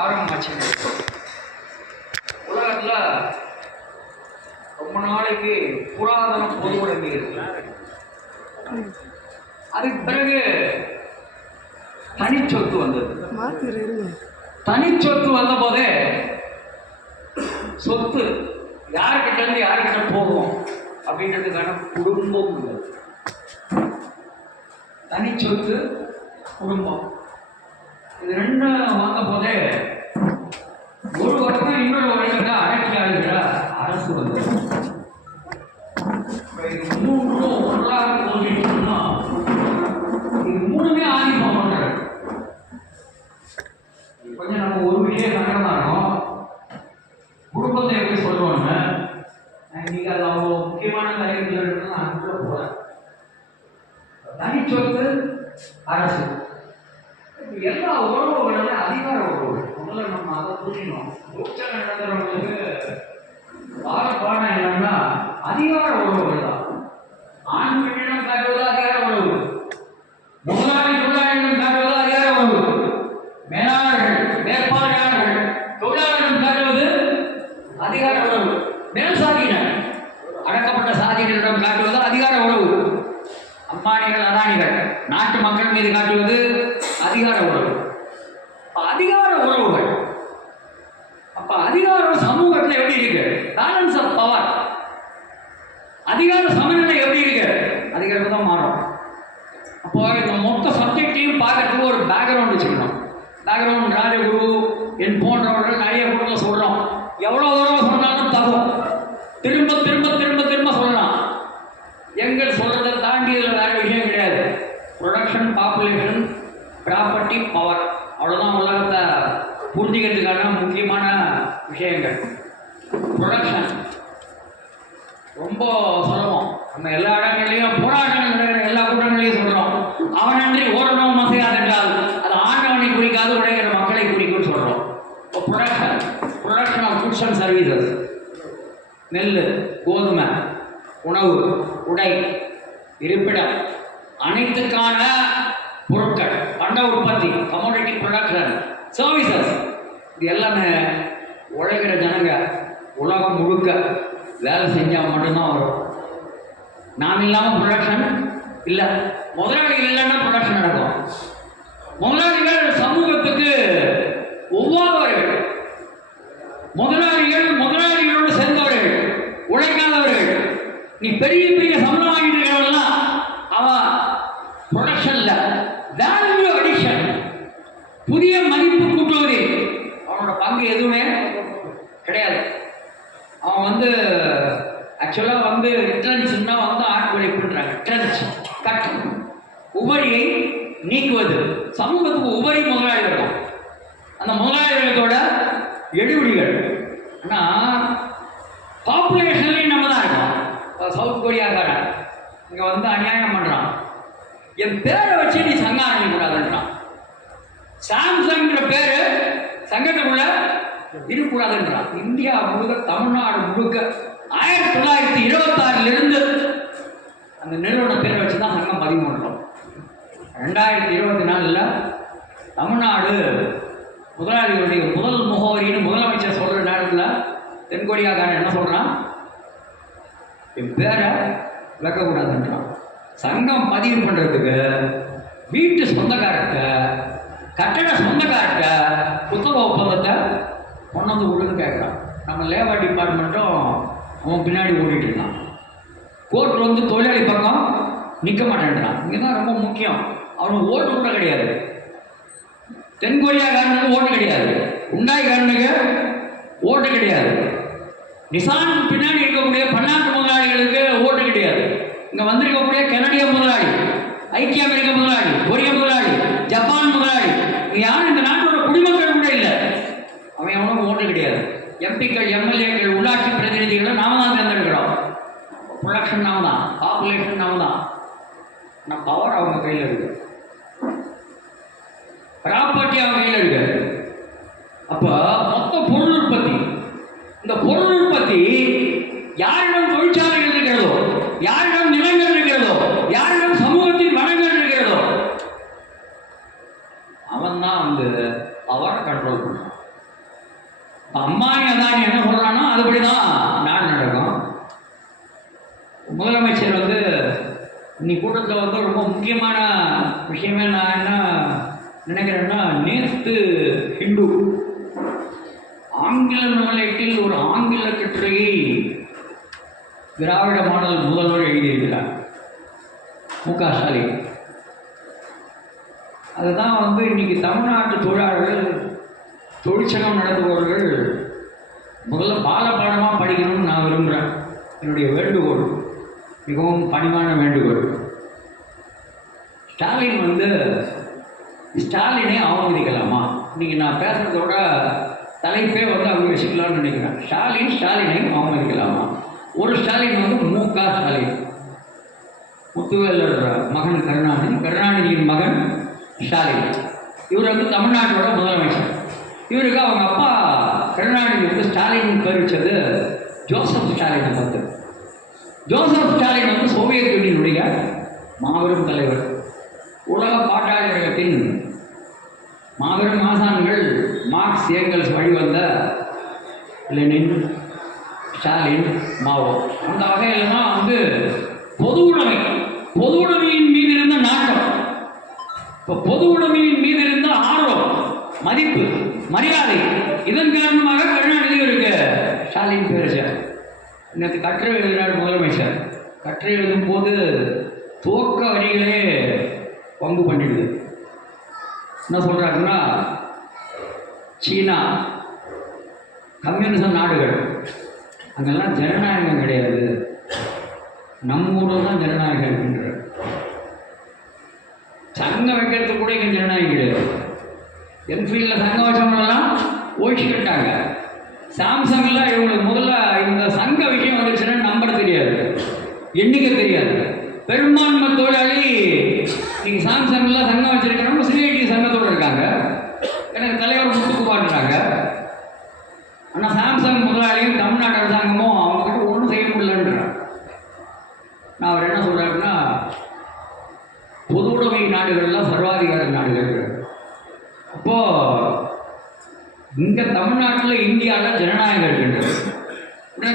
ஆரம்பமாச்சு. உலகத்துல ரொம்ப நாளைக்கு புராதன பொது உடைமை இருக்கு. அதுக்கு பிறகு தனிச்சொத்து வந்தது. தனிச்சொத்து வந்த போதே சொத்து யாருக்கிட்ட இருந்து யாருக்கிட்ட போகும் அப்படின்றதுக்கான குடும்பம் உள்ளது. தனிச்சொத்து, குடும்பம், இது ரெண்டும் வந்த போதே ஒரு வருடம் இன்னொரு வருடம் அடக்கி ஆளுகிற அரசு வந்தது. இது மூன்றும் ஒன்றாக தோன்றினா இது மூணுமே ஆதிக்கம் பண்றது. கொஞ்சம் நம்ம ஒரு விஷயம் சங்கடமா இருக்கும். குடும்பத்தை எப்படி சொல்லுவாங்க, நீங்க அது அவங்க முக்கியமான தலைவர்கள் நான் அதுக்குள்ள போறேன். தனிச்சொத்து, அரசு, எல்லா உறவுகளுமே அதிகார உறவுகள். முதல்ல நம்ம அதை புரியணும். லோக்சபா நடத்துறவங்களுக்கு பாடம் என்னன்னா அதிகார உறவுகள் தான். ஆண் பெண்ணிடம் காட்டுவது அதிகார உறவு, முதலாளி தொழிலாளியிடம் காட்டுவது அதிகார உறவு, மேலாளர்கள் மேற்பார்வையாளர்கள் தொழிலாளரிடம் காட்டுவது அதிகார உறவு, மேல் சாதியினர் அடக்கப்பட்ட சாதியினரிடம் காட்டுவது அதிகார உறவு, அம்பானிகள் அதானிகள் நாட்டு மக்கள் மீது காட்டுவது அதிகார உறவு. அதிகார உறவுகள். அப்ப அதிகாரம் சமூகத்தில் எப்படி இருக்கு? பேலன்ஸ் ஆஃப் பவர், அதிகார சமநிலை எப்படி இருக்கு? அதிகாரம் தான் மாறும். அப்போ இந்த மொத்த சப்ஜெக்டையும் பார்க்கறதுக்கு ஒரு பேக்ரவுண்ட் வச்சுக்கணும். பேக்ரவுண்ட் ராஜகுரு என் போன்றவர்கள் நிறைய கூட்டத்தில் சொல்றோம். எவ்வளவு தூரம் சொன்னாலும் தகும். திரும்ப திரும்ப திரும்ப திரும்ப சொல்லலாம். எங்கள் சொல்றதை தாண்டி இதில் வேற விஷயம் கிடையாது. ப்ரொடக்ஷன், பாப்புலேஷன், ப்ராப்பர்ட்டி, பவர், அவ்வளோதான் உலகத்தை புரிஞ்சுக்கிறதுக்கான முக்கியமான விஷயங்கள். ப்ரொடக்ஷன் ரொம்ப சுலபம். நம்ம எல்லா இடங்கள்லையும் போராட்டங்கள் நடக்கிற எல்லா கூட்டங்களையும் சொல்கிறோம். அவனன்றி ஓரணம் மசையாது என்றால் அது ஆண்டவனை குறிக்காது, உடைகிற மக்களை குறிக்கும் சொல்கிறோம். இப்போ production of goods and services, நெல், கோதுமை, உணவு, உடை, இருப்பிடம், அனைத்துக்கான பொருட்கள், பண்ட உற்பத்தி, கமோடிட்டி ப்ரொடக்ஷன், சர்வீசஸ், இது எல்லாமே உழைக்கிற ஜனங்க உலகம் முழுக்க வேலை செஞ்சால் மட்டும்தான் வரும். நாம் இல்லாமல் ப்ரொடக்ஷன் இல்லை. முதலாளி இல்லைன்னா ப்ரொடக்ஷன் நடக்கும். முதலாளிகள் சமூகத்துக்கு ஒவ்வாதவர்கள், முதலாளிகளோடு சேர்ந்தவர்கள், உழைக்காதவர்கள். நீ பெரிய பெரிய சம்பளம் வாங்கிட்டு இருக்கிறவங்கலாம் அவன் ப்ரொடக்ஷன்ல வேல்யூ அடிஷன், புதிய மதிப்பு கூட்டுவதில் அவனோட பங்கு எதுவுமே கிடையாது. அவன் ஆக்சுவலாக ட்ரென்ச்னா ஆட்களை பண்ணுறாங்க. ட்ரென்ச் கட், உபரியை நீக்குவது. சமூகத்துக்கு உபரி முதலாளிகள் தான். அந்த முதலாளிகளோட எடுபடிகள். ஆனால் பாப்புலேஷன்லையும் நம்ம தான் இருக்கோம். சவுத் கொரியாக்காரன் இங்கே அநியாயம் பண்ணுறான். என் பேரை வச்சு நீ சங்கம் ஆரம்பிக்கூடாதுன்றான். சாம்சங்கிற பேரு சங்கத்துக்குள்ள இருக்கக்கூடாதுன்றான். இந்தியா முழுக்க, தமிழ்நாடு முழுக்க 1926 அந்த நிறுவன பேரை வச்சு தான் சங்கம் பதிவு பண்ணுறோம். 2024 தமிழ்நாடு முதலாளிகளுடைய முதல் முகவரின்னு முதலமைச்சர் சொல்கிற நேரத்தில் தென்கொரியாக்காரன் என்ன சொல்கிறான்? என் பேரை வைக்கக்கூடாதுன்றான். சங்கம் பதிவு பண்ணுறதுக்கு வீட்டு சொந்தக்காரர்கிட்ட, கட்டட சொந்தக்காரர்கிட்ட புத்தக ஒப்பந்தத்தை கொண்டு விடுன்னு கேட்குறான். நம்ம லேபர் டிபார்ட்மெண்ட்டும் அவன் பின்னாடி ஓடிட்டு இருக்கான். கோர்ட் தொழிலாளி பக்கம் நிற்க மாட்டேன்றான். இங்கே தான் ரொம்ப முக்கியம். அவனுக்கு ஓட்டு கூட கிடையாது. தென்கொரியாக்காரனுக்கு ஓட்டு கிடையாது, உண்டாய்காரனுக்கு ஓட்டு கிடையாது, நிசான் பின்னாடி இருக்கக்கூடிய பன்னாட்டு முதலாளிகளுக்கு ஓட்டு கிடையாது. இங்கே வந்திருக்கக்கூடிய கனடிய முதலாளி, ஐக்கிய அமெரிக்க முதலாளி, கொரிய முதலாளி, ஜப்பான் முதலாளி, யாரும் இந்த நாட்டோட குடிமக்கள் கூட இல்லை. அவன் எவனுக்கும் ஓட்டு கிடையாது. எம்பிக்கள், எம்எல்ஏக்கள், உள்ளாட்சி பிரதிநிதிகளை நாம தான் தேர்ந்தெடுக்கிறோம். ப்ரொடக்ஷன் நாம தான், பாப்புலேஷன் நாம தான். ஆனால் பவர் அவங்க கையில் இருக்கு, ப்ராப்பர்ட்டி அவங்க கையில் இருக்கு. அப்போ மொத்த பொருள் உற்பத்தி, இந்த பொருள் உற்பத்தி யாரிடம் தொழிற்சாலைகள் இருக்கிறதோ, யாரிடம் நிலங்கள் இருக்கிறதோ, யாரிடம் சமூகத்தின் வளங்கள் இருக்கிறதோ, அவன் தான் பவரை கண்ட்ரோல் பண்ணுவான். அம்பானி அதானி என்ன சொல்கிறானோ அதுபடிதான் நாடு நடக்கும். முதலமைச்சர் வந்து இன்னைக்கு கூட்டத்தில் வந்து ரொம்ப முக்கியமான விஷயமே நான் என்ன நினைக்கிறேன்னா, நேற்று ஹிந்து ஆங்கில நாளேட்டில் ஒரு ஆங்கில கட்டுரையை திராவிட மாடல் முதல்வர் எழுதியிருக்கிறார் மு.க. ஸ்டாலின். அதுதான் வந்து இன்னைக்கு தமிழ்நாட்டு தொழிலாளர்கள், தொழிற்சங்கம் நடத்துபவர்கள் முதல்ல பாடமாக படிக்கணும்னு நான் விரும்புகிறேன். என்னுடைய வேண்டுகோள், மிகவும் பணிவான வேண்டுகோள். ஸ்டாலின் வந்து ஸ்டாலினை அவமதிக்கலாமா? இன்னைக்கு நான் பேசுறதோட தலைப்பே வந்து அவங்க வச்சுக்கலாம்னு நினைக்கிறேன். ஸ்டாலினை அவமதிக்கலாமா? ஒரு ஸ்டாலின் வந்து மு.க. ஸ்டாலின், முத்துவேலர் மகன் கருணாநிதி, கருணாநிதியின் மகன் ஸ்டாலின். இவர் வந்து தமிழ்நாட்டோட முதலமைச்சர். இவருக்கு அவங்க அப்பா கருணாநிதி வந்து ஸ்டாலின் பேர் வச்சது ஜோசப் ஸ்டாலினை பார்த்து. ஜோசப் ஸ்டாலின் வந்து சோவியத் யூனியனுடைய மாபெரும் தலைவர், உலக பாட்டாளி கழகத்தின் மாபெரும் ஆசான்கள் மார்க்ஸ், ஏங்கல்ஸ் வழிவந்த லெனின், ஸ்டாலின், மாவோ. அந்த வகையில் தான் வந்து பொது உடைமையின் மீது இருந்த நாட்டம், இப்போ பொது உடைமையின் மீது இருந்த ஆர்வம், மதிப்பு, மரியாதை, இதன் காரணமாக கருணாநிதி இருக்கு ஸ்டாலின் பேர். இன்னைக்கு கட்டுரை எழுதினார் முதலமைச்சர். கட்டுரை எழுதும் போது துவக்க வரிகளே பங்கு பண்ணிடுது. என்ன சொல்றாருன்னா, சீனா, கம்யூனிசம் நாடுகள், அங்கெல்லாம் ஜனநாயகம் கிடையாது, நம்ம ஊரில் தான் ஜனநாயகம் இருக்கின்ற. சங்கம் வைக்கிறதுக்கு கூட இங்கே ஜனநாயகம் கிடையாது. என்ஃபீல்டில் சங்கம் வச்சவங்களெல்லாம் ஒழிச்சுக்கிட்டாங்க. சாம்சங்கில் இவங்களுக்கு முதல்ல இந்த சங்க விஷயம் வந்துச்சுன்னா நம்பர் தெரியாது, எண்ணிக்கை தெரியாது. பெரும்பான்மை தொழிலாளி நீங்கள் சாம்சங்கில் சங்கம் வச்சிருக்கிறவங்க சிஐடி சங்கத்தோடு இருக்காங்க. எனக்கு தலைவர் முத்துக்குமார்ன்றாங்க. ஆனால் சாம்சங் முதலாளியும் தமிழ்நாட்டு அரசாங்கமும் அவங்ககிட்ட ஒன்றும் செய்ய முடியலன்றாங்க. நான் அவர் என்ன சொல்கிறாருன்னா, பொது உடைமை நாடுகள்லாம் சர்வாதிகார நாடுகள். அப்போது இங்கே தமிழ்நாட்டில், இந்தியாவில் ஜனநாயகம் இருக்கின்றது.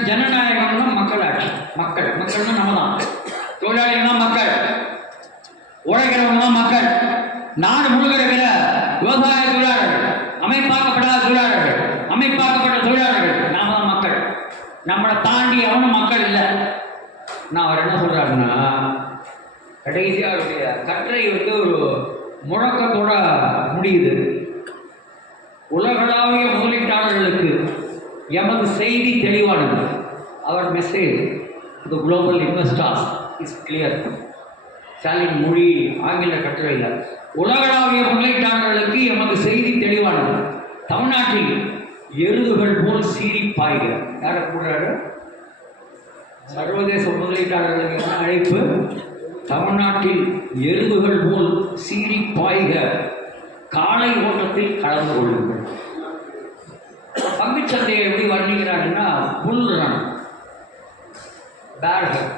ஜனநாயகம்னா மக்களாட்சி. மக்கள்னா நம்ம தான். தொழிலாளிகள் தான் மக்கள், உழைக்கிறவங்க தான் மக்கள். நாடு முழுக்க இருக்கிற விவசாய தொழிலாளர்கள், அமைப்பாக்கப்படாத தொழிலாளர்கள், அமைப்பாக்கப்பட்ட தொழிலாளர்கள், நாம தான் மக்கள். நம்மளை தாண்டி அவனும் மக்கள் இல்லை. நான் அவர் என்ன சொல்கிறாருன்னா, கடைசியாக அவருடைய கட்டுரை வந்து ஒரு முழக்கத்தோட முடியுது. உலகளாவிய முதலீட்டாளர்களுக்கு எமது செய்தி தெளிவானது. அவர் message to global investors is clear. Stalin மொழி ஆங்கில கட்டுரையில், உலகளாவிய முதலீட்டாளர்களுக்கு எமது செய்தி தெளிவானது. தமிழ்நாட்டில் எருதுகள் போல் சீறி பாய்க. யாரை கூடுறாரு? சர்வதேச முதலீட்டாளர்களுக்கு என்ன அழைப்பு? தமிழ்நாட்டில் எருதுகள் போல் சீறி பாய்க, காலை ஓட்டத்தில் கலந்து கொள்ளுங்கள். பங்குச்சந்தையை எப்படி வர்ணிக்கிறாங்கன்னா, புல் ரன், பேர்கள்.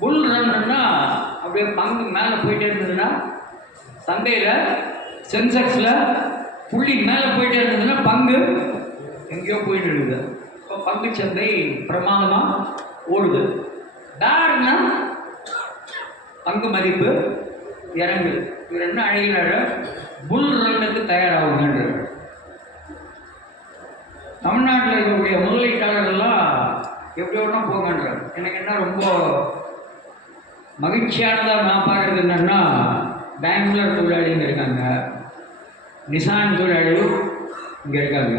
புல் ரன்னா அப்படியே பங்கு மேலே போயிட்டே இருந்ததுன்னா, சந்தையில் சென்செக்ஸில் புள்ளி மேலே போயிட்டே இருந்ததுன்னா பங்கு எங்கேயோ போயிட்டு இருக்குது. இப்போ பங்குச்சந்தை பிரமாதமாக ஓடுது. பேர்னா பங்கு மதிப்பு இறங்கு. இவர் என்ன அழைகிறாரு? புல் ரன்னுக்கு தயாராகுங்கன்ற. தமிழ்நாட்டில் இருக்கக்கூடிய முதலீட்டாளர்கள்லாம் எப்படி ஒன்றா போங்கன்றார். எனக்கு என்ன ரொம்ப மகிழ்ச்சியானதாக நான் பார்க்குறது என்னென்னா, பெங்களூர் தொழிலாளிங்க இருக்காங்க, நிசான் தொழிலாளி இங்கே இருக்காங்க,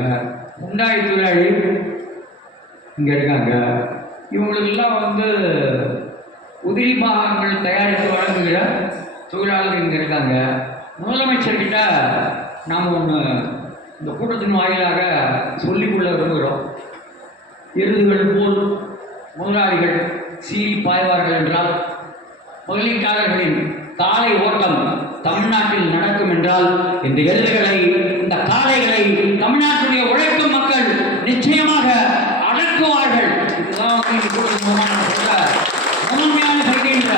ஹுண்டாய் தொழிலாளி இங்கே இருக்காங்க. இவங்களுக்கெல்லாம் வந்து உதிரி பாகங்கள் தயாரித்து வழங்குகிற தொழிலாளர்கள் இங்கே இருக்காங்க. முதலமைச்சர்கிட்ட நாம் ஒன்று இந்த கூட்டத்தின் வாயிலாக சொல்லிக்கொள்ள விரும்புகிறோம். எருதுகள் போல் முதலாளிகள் சீறி பாய்வார்கள் என்றால், முதலீட்டாளர்களின் காலை ஓட்டம் தமிழ்நாட்டில் நடக்கும் என்றால், இந்த எருதுகளை, இந்த காளைகளை தமிழ்நாட்டுடைய உழைக்கும் மக்கள் நிச்சயமாக அடக்குவார்கள். இதுதான் முதன்மையான செய்கின்ற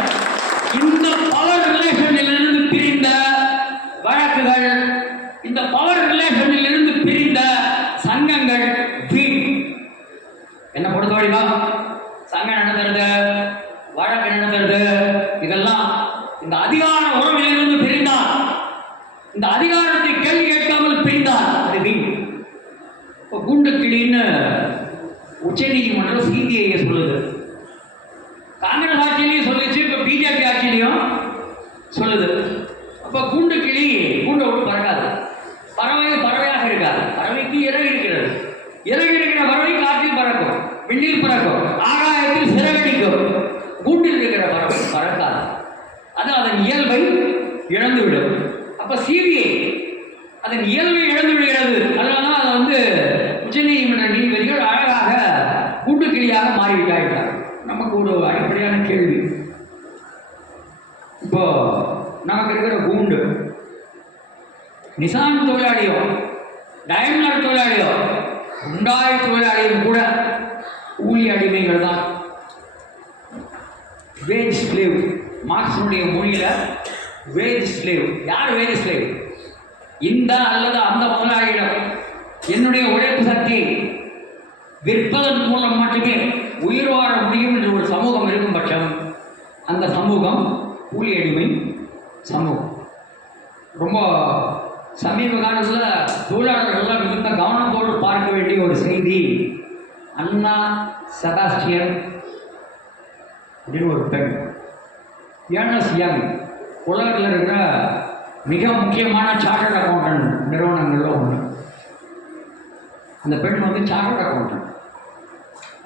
இந்த பவர் ரிலேஷனிலிருந்து பிரிந்த வழக்குகள், இந்த பவர் ரிலேஷனிலிருந்து பிரிந்த சங்கங்கள் இப்போ கூண்டு கிளின்னு உச்சநீதிமன்றம் சிபிஐயை சொல்லுது. காங்கிரஸ் ஆட்சியிலையும் சொல்லுச்சு, இப்போ பிஜேபி ஆட்சியிலையும் சொல்லுது. அப்போ கூண்டு கிளி கூண்டை விட்டு பறக்காது, பறவையாக இருக்காது. பறவைக்கு இறகு இருக்கிறது. இறகு இருக்கிற பறவை காற்றில் பறக்கும், விண்ணில் பறக்கும், ஆகாயத்தில் சிறகடிக்கும். கூண்டில் இருக்கிற பறவை பறக்காது. அது அதன் இயல்பை இழந்துவிடும். அப்போ சிபிஐ அதன் இயல்பை இழந்து விடுகிறது. அதனால தான் அதை உச்சநீதிமன்ற நீதிபதிகள் அழகாக கூண்டு கிளியாக மாறிவிட்டார்கள். நமக்கு ஒரு அடிப்படையான கேள்வி, இப்போ நமக்கு இருக்கிற கூண்டு நிசான் தொழிலாளியோ, டயம்லர் தொழிலாளியோ, ஹுண்டாய் தொழிலாளியும் கூட கூலி அடிமைகள் தான். வேஜ் ஸ்லேவ், மார்க்ஸினுடைய மொழியில வேஜ் ஸ்லேவ். யார் வேஜ் ஸ்லேவ்? இந்த அல்லது அந்த முதலாளியிடம் என்னுடைய உழைப்பு சக்தியை விற்பதன் மூலம் மட்டுமே உயிர் வாழ முடியும் என்று ஒரு சமூகம் இருக்கும் பட்சம் அந்த சமூகம் கூலி அடிமை சமூகம். ரொம்ப சமீப காலத்தில் தொழிலாளர்கள்லாம் மிகுந்த கவனத்தோடு பார்க்க வேண்டிய ஒரு செய்தி, அண்ணா செபாஸ்டியன் அப்படின்னு ஒரு பெண், ஏர்னஸ்ட் யங், உலகத்தில் இருக்கிற மிக முக்கியமான சார்ட்டர்ட் அக்கௌண்டன்ட் நிறுவனங்களில் ஒன்று. அந்த பெண் சார்ட்டர்ட் அக்கௌண்டன்ட்.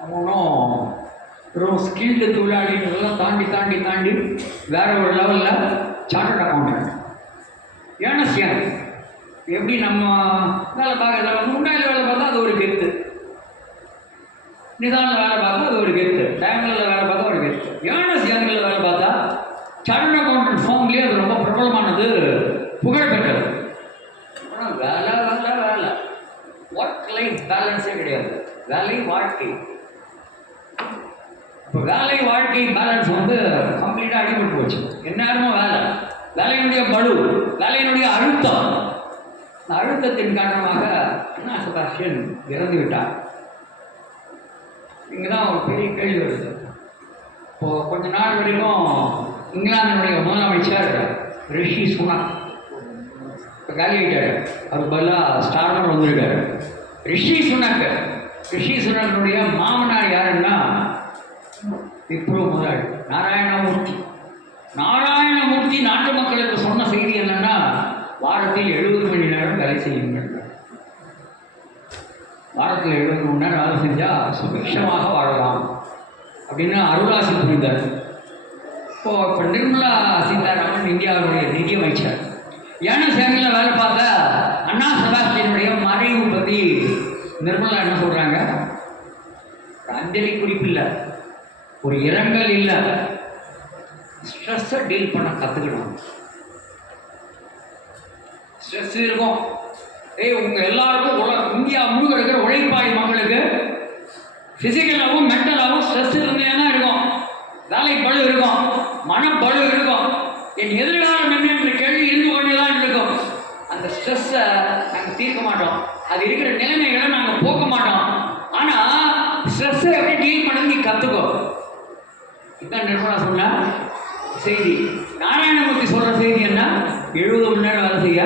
அவனும் வெறும் ஸ்கில்டு தொழிலாளிகளெல்லாம் தாண்டி தாண்டி தாண்டி வேற ஒரு லெவலில் சார்ட்டர்ட் அக்கௌண்டன்ட். ஏர்னஸ்ட் யங் எப்படி நம்ம வேலை பார்க்கறத முன்னாடியில் வேலை பார்த்தா அது ஒரு கெத்து, நிதானில் வேலை பார்த்தா அது ஒரு கெத்து, டயம்லரில் வேலை பார்த்தா ஒரு கெத்து. ஏர்னஸ்ட் யங்கில் வேலை பார்த்தா சார்ட்டர்ட் அக்கௌண்டன்ட் ஃபார்ம்லேயே அது ரொம்ப பிரபலமானது, புகழ்பெற்றது. ஆனால் வேலை வேலை வேலை ஒர்க் லைஃப் பேலன்ஸே கிடையாது. வேலை வாழ்க்கை, இப்போ வேலை வாழ்க்கை பேலன்ஸ் கம்ப்ளீட்டாக அடிபட்டு போச்சு. எந்நேரமும் வேலை, வேலையினுடைய பளு, வேலையினுடைய அழுத்தம். அந்த அழுத்தத்தின் காரணமாக அண்ணா செபாஸ்டியன் இறந்து விட்டார். இங்கே தான் ஒரு பெரிய கேள்வி வருது. இப்போது கொஞ்ச நாள் வரைக்கும் இங்கிலாந்தினுடைய முதலமைச்சர் ரிஷி சுனக் இப்போ காலியாயிட்டார். அவர் பதிலாக ஸ்டார்மர் வந்திருக்காரு. ரிஷி சுனக்கனுடைய மாமனார் யாருன்னா விப்ரோ முதலாளி நாராயணமூர்த்தி. நாராயணமூர்த்தி நாட்டு மக்களுக்கு சொன்ன செய்தி என்னன்னா, வாரத்தில் 70 மணி நேரம் வேலை செய்யுங்கள். வாரத்தில் 70 மணி நேரம் வேலை செஞ்சால் சுபிக்ஷமாக வாழலாம் அப்படின்னு அருளாசி புரிந்தார். இப்போ நிர்மலா சீதாராமன் இந்தியாவுடைய நிதியமைச்சர். ஏர்னஸ்ட் யங்கில் வேலை பார்த்த அண்ணா செபாஸ்டியனுடைய மறைவு பற்றி நிர்மலா என்ன சொல்கிறாங்க? அஞ்சலி குறிப்பில்லை, ஒரு இரங்கல் இல்லை, ஸ்ட்ரெஸ்ஸை டீல் பண்ண கற்றுக்கணும். ஸ்ட்ரெஸ் இருக்கும். உங்கள் எல்லாருக்கும் இந்தியா முழுக்க இருக்கிற உழைப்பாளி மக்களுக்கு ஃபிசிக்கலாகவும் மென்டலாகவும் ஸ்ட்ரெஸ் இருந்தே தான் இருக்கும். வேலை பளு இருக்கும், மனப்பளு இருக்கும், என் எதிர்காலம் என்ன என்ற கேள்வி இருந்து கொண்டே தான் இருக்கும். அந்த ஸ்ட்ரெஸ்ஸை நாங்கள் தீர்க்க மாட்டோம், அது இருக்கிற நிலைமைகளை நாங்கள் போக்க மாட்டோம். ஆனால் ஸ்ட்ரெஸ்ஸை எப்படி டீல் பண்ண நீ கற்றுக்கோ. இதுதான் நிர்மலா சொன்ன செய்தி. நாராயணமூர்த்தி சொல்கிற செய்தி என்ன? 70 மணி நேரம் வேலை செய்ய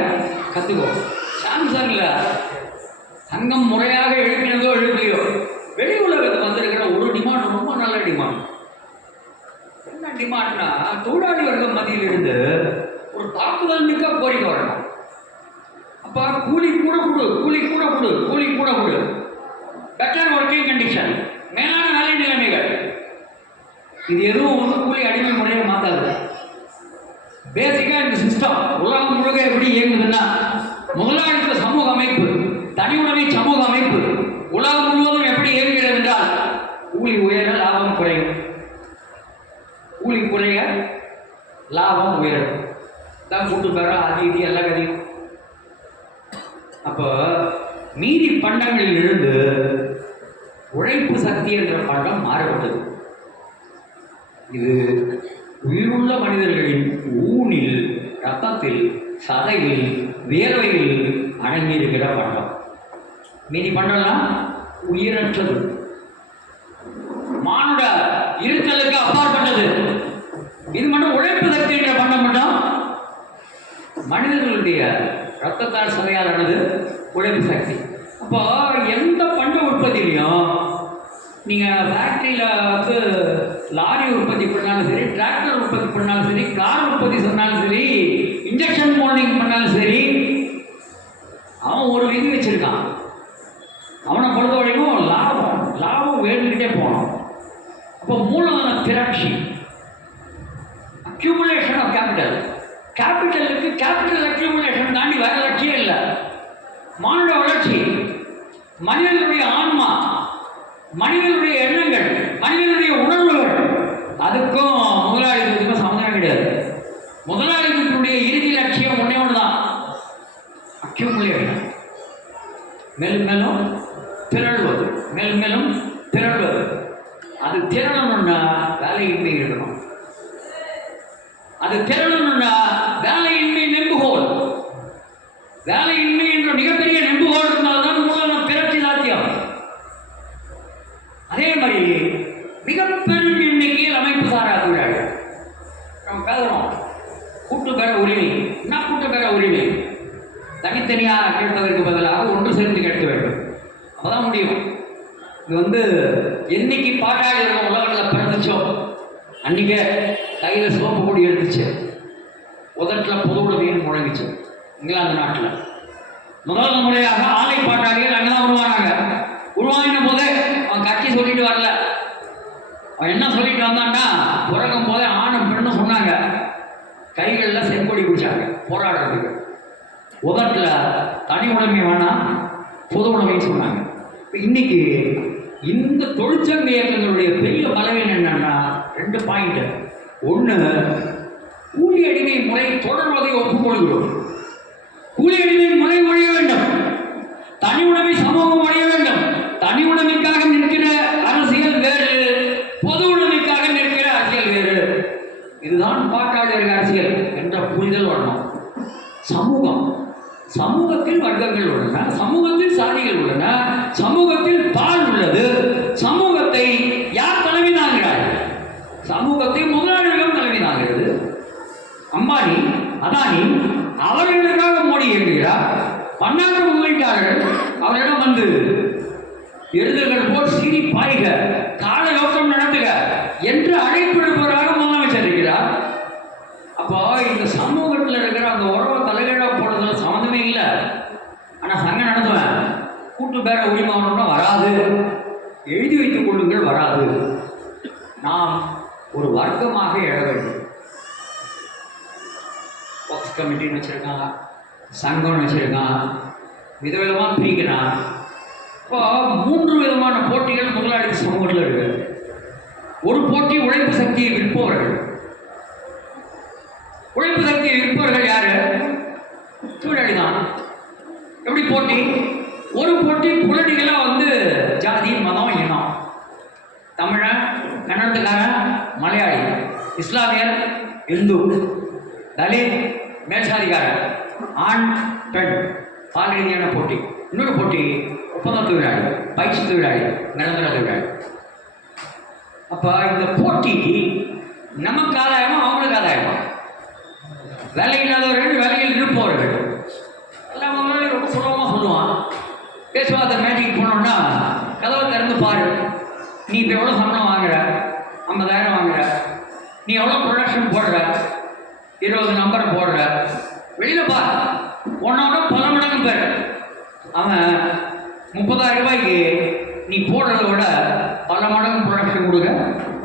கற்றுக்கோ. சாம்சங்கில் சங்கம் முறையாக எழுப்பினதோ எழுப்பியோ வெளி உலகத்துக்கு வந்திருக்கிற ஒரு டிமாண்ட் ரொம்ப நல்ல டிமாண்ட். என்ன டிமாண்ட்னா, தொழிலாளி வர்க்கம் மத்தியில் இருந்து ஒரு தாக்குதல் மிக்க கோரிக்கை வரணும். அப்போ கூலி கூட கொடு, பெட்டர் ஒர்க்கிங் கண்டிஷன், மேலான வேலை நிலைமைகள். இது எதுவும் கூலி அடிமை முறையை மாற்றாது. பேசிக்காக இந்த சிஸ்டம் உலகம் முழுக்க எப்படி இயங்குதுன்னா, முதலாளித்துவ சமூக அமைப்பு, தனி உடைமை சமூக அமைப்பு உலகம் முழுவதும் எப்படி இயங்குகிறது என்றால், கூலி உயர லாபம் குறையும், கூலி குறைய லாபம் உயரும். தான் கூட்டு பெற அது இது எல்லாம் கதையும். அப்போ மீதி பண்டங்களில் இருந்து உழைப்பு சக்தி என்ற பண்டம் மாறுபட்டது. இது உயிருள்ள மனிதர்களின் ஊனில், ரத்தத்தில், சதையில், வேர்வையில் அடங்கியிருக்கிற பண்டம். மீதி பண்டம்லாம் உயிரற்றது, மானுட இருத்தலுக்கு அப்பாற்பட்டது. இது மட்டும் உழைப்பு சக்தி என்ற பண்டம் மட்டும் மனிதர்களுடைய ரத்தத்தால் சதையாலானது உழைப்பு சக்தி. அப்போ அப்போ எந்த பண்ட உற்பத்திலையும் நீங்கள் ஃபேக்ட்ரியில் வந்து லாரி உற்பத்தி பண்ணாலும் சரி, டிராக்டர் உற்பத்தி பண்ணாலும் சரி, கார் உற்பத்தி சொன்னாலும் சரி, இன்ஜெக்ஷன் மோல்டிங் பண்ணாலும் சரி, அவன் ஒரு விதி வச்சுருக்கான். அவனை பொறுத்த வரைக்கும் லாபம் வேண்டுகிட்டே போகணும். அப்போ மூலதன திரட்சி, அக்யூமுலேஷன் ஆஃப் கேபிட்டல். கேபிட்டலுக்கு கேபிட்டல் அக்யூமுலேஷன் தாண்டி வேற லட்சியம் இல்லை. மானுட வளர்ச்சி, மனிதனுடைய ஆன்மா, மனிதனுடைய எண்ணங்கள், மனிதனுடைய உணர்வுகள், அதுக்கும் முதலாளித்துவத்துக்கும் சம்மந்தம் கிடையாது. முதலாளித்துவத்தினுடைய இறுதி லட்சியம் ஒன்றே ஒன்று தான், அக்யூமுலேஷன். மேலும் மேலும் திரள்வது, மேலும் மேலும் திரள்வது. அது திரளணும்னா வேலையின்மை இருக்கணும். அது திரளணும்னா வேலையின்மை நெம்புகோல். வேலையின்மை என்ற மிகப்பெரிய நெம்புகோல் இருந்தால்தான் மூலம் திரட்சி சாத்தியம். அதே மாதிரி மிகப்பெரும் எண்ணிக்கையில் அமைப்பு சாரா தொழிலாளர்கள் நம்ம பேசுகிறோம். கூட்டு பெற உரிமை. என்ன கூட்டு பெற உரிமை? தனித்தனியாக கேட்பதற்கு பதிலாக ஒன்று சேர்ந்து கேட்க வேண்டும். அப்போதான் முடியும். இது வந்து என்னைக்கு பாட்டாளி உலகத்தில் பிறந்துச்சோ அன்றைக்கே கையில் சோப்பு பொடி எடுத்துச்சு, உதட்டில் பொது உடமைன்னு முழங்கிச்சு. இங்கிலாந்து நாட்டில் முதல் முறையாக ஆலை பாட்டாளிகள் அங்கே தான் உருவானாங்க. உருவாகின போதே அவன் கட்சி சொல்லிட்டு வரல. அவன் என்ன சொல்லிட்டு வந்தான்னா, பிறக்கும் போதே ஆணும் பெண்ணும் சொன்னாங்க. கைகளில் செங்கொடி பிடிச்சாங்க போராடுறதுக்கு. உதட்டில் தனி உடைமை வேணாம், பொது உடைமைன்னு சொன்னாங்க. இன்னைக்கு இந்த தொழிற்சங்க இயக்கங்களுடைய பெரிய பலவீனம் என்னன்னா, 2 பாயிண்ட். ஒன்று, கூலி அடிமை முறை தொடர்வதை ஒப்புக்கொள்கிறோம். கூலி அடிமை முறை ஒழிய வேண்டும், தனி உடைமை சமூகம் ஒழிய வேண்டும். தனி உடைமைக்காக நிற்கிற அரசியல் வேறு, பொது உடைமைக்காக நிற்கிற அரசியல் வேறு. இதுதான் பாட்டாளர்கள் அரசியல் என்ற புரிதல் வரணும். சமூகம், சமூகத்தில் வர்க்கங்கள் உள்ளன, சமூகத்தில் சாதிகள் உள்ளன, சமூகத்தில் பால் உள்ளது. சமூகத்தை யார் தலைமை தாங்கிறார்? சமூகத்தை முதலாளிகள் தலைமை தாங்கிறது. அம்பானி, அதானி அவர்களுக்காக மோடி எழுதுகிறார். பன்னாட்டு முதலீட்டாளர்கள் அவரிடம் வந்து எழுதுகள் போல் சீறி பாய்க, கால யோகம் நடத்துக என்று அழைப்பிடுப்பவராக முதலமைச்சர் இருக்கிறார். அப்போ இந்த சமூகத்தில் இருக்கிற அந்த உறவை தலைகீழாக போடுறதுல சம்மந்தமே இல்லை. ஆனால் சங்கம் நடத்துவேன், கூட்டு பேர உரிமையாளர்னா வராது, எழுதி வைத்துக் கொள்ளுங்கள் வராது. நாம் ஒரு வர்க்கமாக எழ வேண்டும். பாக்ஸ் கமிட்டின்னு வச்சுருக்கான், சங்கம்னு வச்சுருக்கான், விதவிதமாக பிரிக்கிறான். இப்போ 3 விதமான போட்டிகள் முதலாளி சமூகத்தில் இருக்கு. ஒரு போட்டி உழைப்பு சக்தியை விற்பவர்கள். உழைப்பு சக்தியை விற்பவர்கள் யாரு? தொழிலாளி தான். எப்படி போட்டி? ஒரு போட்டி புலடிகளாக வந்து ஜாதி, மதம், இனம். தமிழன், கன்னடத்துக்காரன், மலையாளி, இஸ்லாமியர், இந்து, தலித், மேல்சாதிக்காரன், ஆண், பெண், பால் ரீதியான போட்டி. இன்னொரு போட்டி ஒப்பந்த தொழிலாளி, பயிற்சி தொழிலாளி, நிரந்தர தொழிலாளி. அப்போ இந்த போட்டி நமக்கு ஆதாயமா, அவங்களுக்கு ஆதாயமா? வேலை இல்லாதவர்கள், வேலையில் இருப்பவர்கள். எல்லாம் முதலாளி ரொம்ப சுலபமாக சொல்லுவான். பேசுவாத மேஜிக் போனோம்னா, கதவை திறந்து பாரு, நீ இப்போ எவ்வளோ சம்பளம் வாங்குற? 50,000 வாங்குற. நீ எவ்வளோ ப்ரொடக்ஷன் போடுற? 20 நம்பர் போடுற. வெளியில் பார், உன்னோட பல மடங்கு பேர். அவன் 30,000 ரூபாய்க்கு நீ போடுறத விட பல மடங்கு ப்ரொடக்ஷன் கொடுக்க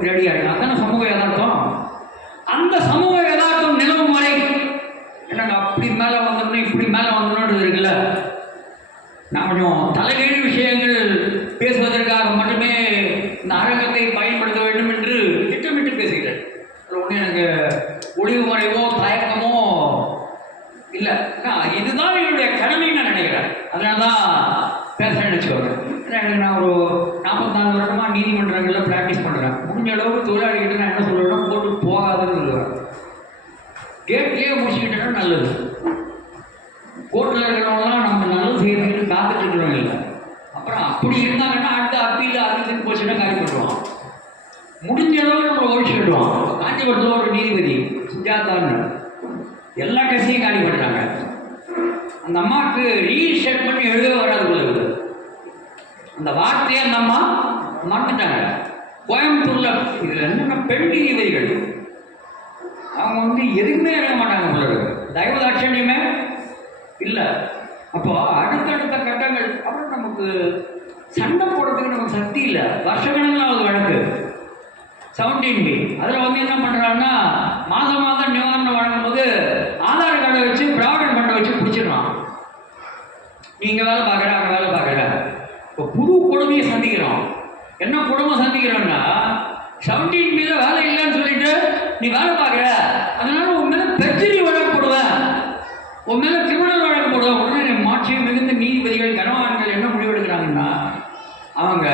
ரெடியாக இருக்கான். அதுதானே சமூக யதார்த்தம். அந்த சமூக யதார்த்தம் நிலவும் வரை என்னங்க அப்படி மேலே வந்துடணும், இப்படி மேலே வந்துடணுன்றது இருக்குல்ல. நான் கொஞ்சம் தலைகீழ் விஷயங்கள் பேசுவதற்காக மட்டுமே இந்த அரங்கத்தை பயன்படுத்த வேண்டும் என்று திட்டமிட்டு பேசுகிறேன். அதில் ஒன்றும் எனக்கு ஒளிவு மறைவோ தயக்கமோ இல்லை. இதுதான் என்னுடைய கடமைன்னு நான் நினைக்கிறேன். அதனால தான் பேசுகிறேன்னு வச்சுக்கோங்க. எனக்கு நான் ஒரு 44 வருடமாக நீதிமன்றங்களில் ப்ராக்டிஸ் பண்ணுறேன். முடிஞ்ச அளவுக்கு தொழிலாளிகிட்ட நான் என்ன சொல்லுவேன்னா, போட்டு போகாதுன்னு சொல்லுவேன். கேட்லேயே முடிச்சுக்கிட்டேன்னா நல்லது. கோர்ட்டில் இருக்கிறவங்களாம் நம்ம நல்லது செய்யறதுக்கு காத்துட்டு இருக்கிறவங்க இல்லை. அப்புறம் அப்படி இருந்தாங்கன்னா அடுத்த அப்பீல் அதுக்கு போச்சுன்னா காலி பண்ணுவான். முடிஞ்ச அளவுக்கு நம்ம ஒழிச்சு கட்டுவான். காஞ்சிபுரத்தில் ஒரு நீதிபதி சுஜாதான்னு எல்லா கேஸையும் காலி பண்ணுறாங்க. அந்த அம்மாவுக்கு ரீஸ்டேட் பண்ணி எழுத வராது போல இருக்குது. அந்த வார்த்தையை அந்த அம்மா மறந்துட்டாங்க. கோயம்புத்தூர்ல இதுல என்னென்ன பெண் நீதிபதிகள் அவங்க வந்து எதுவுமே எழுத மாட்டாங்க. உங்களுக்கு தயவு தாட்சண்யமே இல்லை. அப்போ அடுத்தடுத்த கட்டங்கள் அப்புறம் நமக்கு சண்டை போடுறதுக்கு நமக்கு சக்தி இல்லை. வருஷக்கணக்கில் வழக்கு 17B அதில் வந்து என்ன பண்ணுறாங்கன்னா மாதம் மாதம் நிவாரணம் வழங்கும் போது ஆதார் கார்டை வச்சு ப்ராவிடன்ட் ஃபண்டை வச்சு பிடிச்சிடலாம். நீங்கள் வேலை பார்க்குற அங்கே வேலை பார்க்குற. இப்போ புது கொடுமையை சந்திக்கிறோம். என்ன கொடுமை சந்திக்கிறோம்னா 17B வேலை இல்லைன்னு சொல்லிட்டு நீ வேலை பார்க்குற, அதனால உன் மேலே பெர்ஜரி வழக்கு போடுவேன், உன் மேலே கிரிமினல் வழக்கு போடுவேன். உடனே மாற்றியம் மிகுந்த நீதிபதிகள் கனவான்கள் என்ன முடிவெடுக்கிறாங்கன்னா அவங்க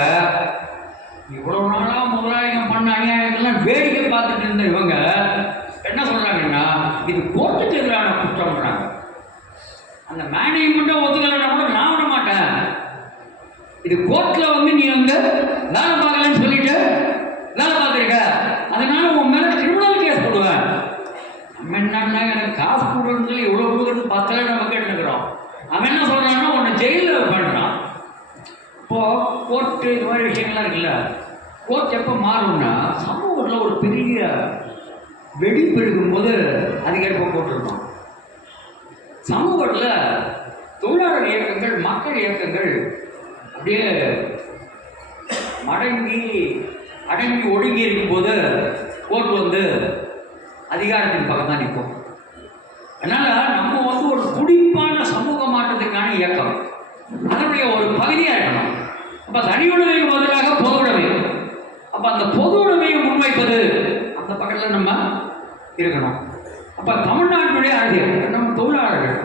இவ்வளவு நாளா முதலாளிகள் பண்ண அநியாயங்கள்லாம் வேடிக்கை பார்த்துட்டு இருந்த இவங்க என்ன சொல்றாங்கன்னா இது கோர்ட்டுக்கு எதிரான குற்றம்ன்றாங்க. அந்த மேனேஜ்மெண்ட்டை ஒத்துக்கலைன்னா கூட நான் விட மாட்டேன், இது கோர்ட்ல வந்து நீ வந்து வேலை பார்க்கலன்னு சொல்லிட்டு வேலை பார்த்துருக்க, அதனால உன் மேல கிரிமினல் கேஸ் போடுவேன். நம்ம என்னன்னா எனக்கு காசு கொடுன்னு சொல்லி இவ்வளவு கொடுக்குறது பத்தல நம்ம கேட்டுக்கிறோம். அவன் என்ன சொல்றான்னா உன்னை ஜெயிலில் பண்றான். இப்போ கோர்ட்டு இது மாதிரி விஷயங்கள்லாம் இருக்குல்ல, கோர்ட் எப்போ மாறும்னா சமூகத்தில் ஒரு பெரிய வெடிப்பு இருக்கும்போது அதுக்கேற்ப போட்டிருக்கோம். சமூகத்தில் தொழிலாளர் இயக்கங்கள் மக்கள் இயக்கங்கள் அப்படியே அடங்கி ஒடுங்கி இருக்கும்போது கோர்ட் வந்து அதிகாரத்தின் பக்கம் தான் நிற்கும். அதனால் நம்ம வந்து ஒரு துடிப்பான சமூக மாற்றத்துக்கான இயக்கம் அதனுடைய ஒரு பகுதியாக இருக்கணும். அப்போ தனி உடைமைக்கு பதிலாக பொது உடைமை, அப்போ அந்த பொது உடைமையை முன்வைப்பது அந்த பக்கத்தில் நம்ம இருக்கணும். அப்போ தமிழ்நாட்டினுடைய அரசியல் நம்ம தொழிலாளர்கள்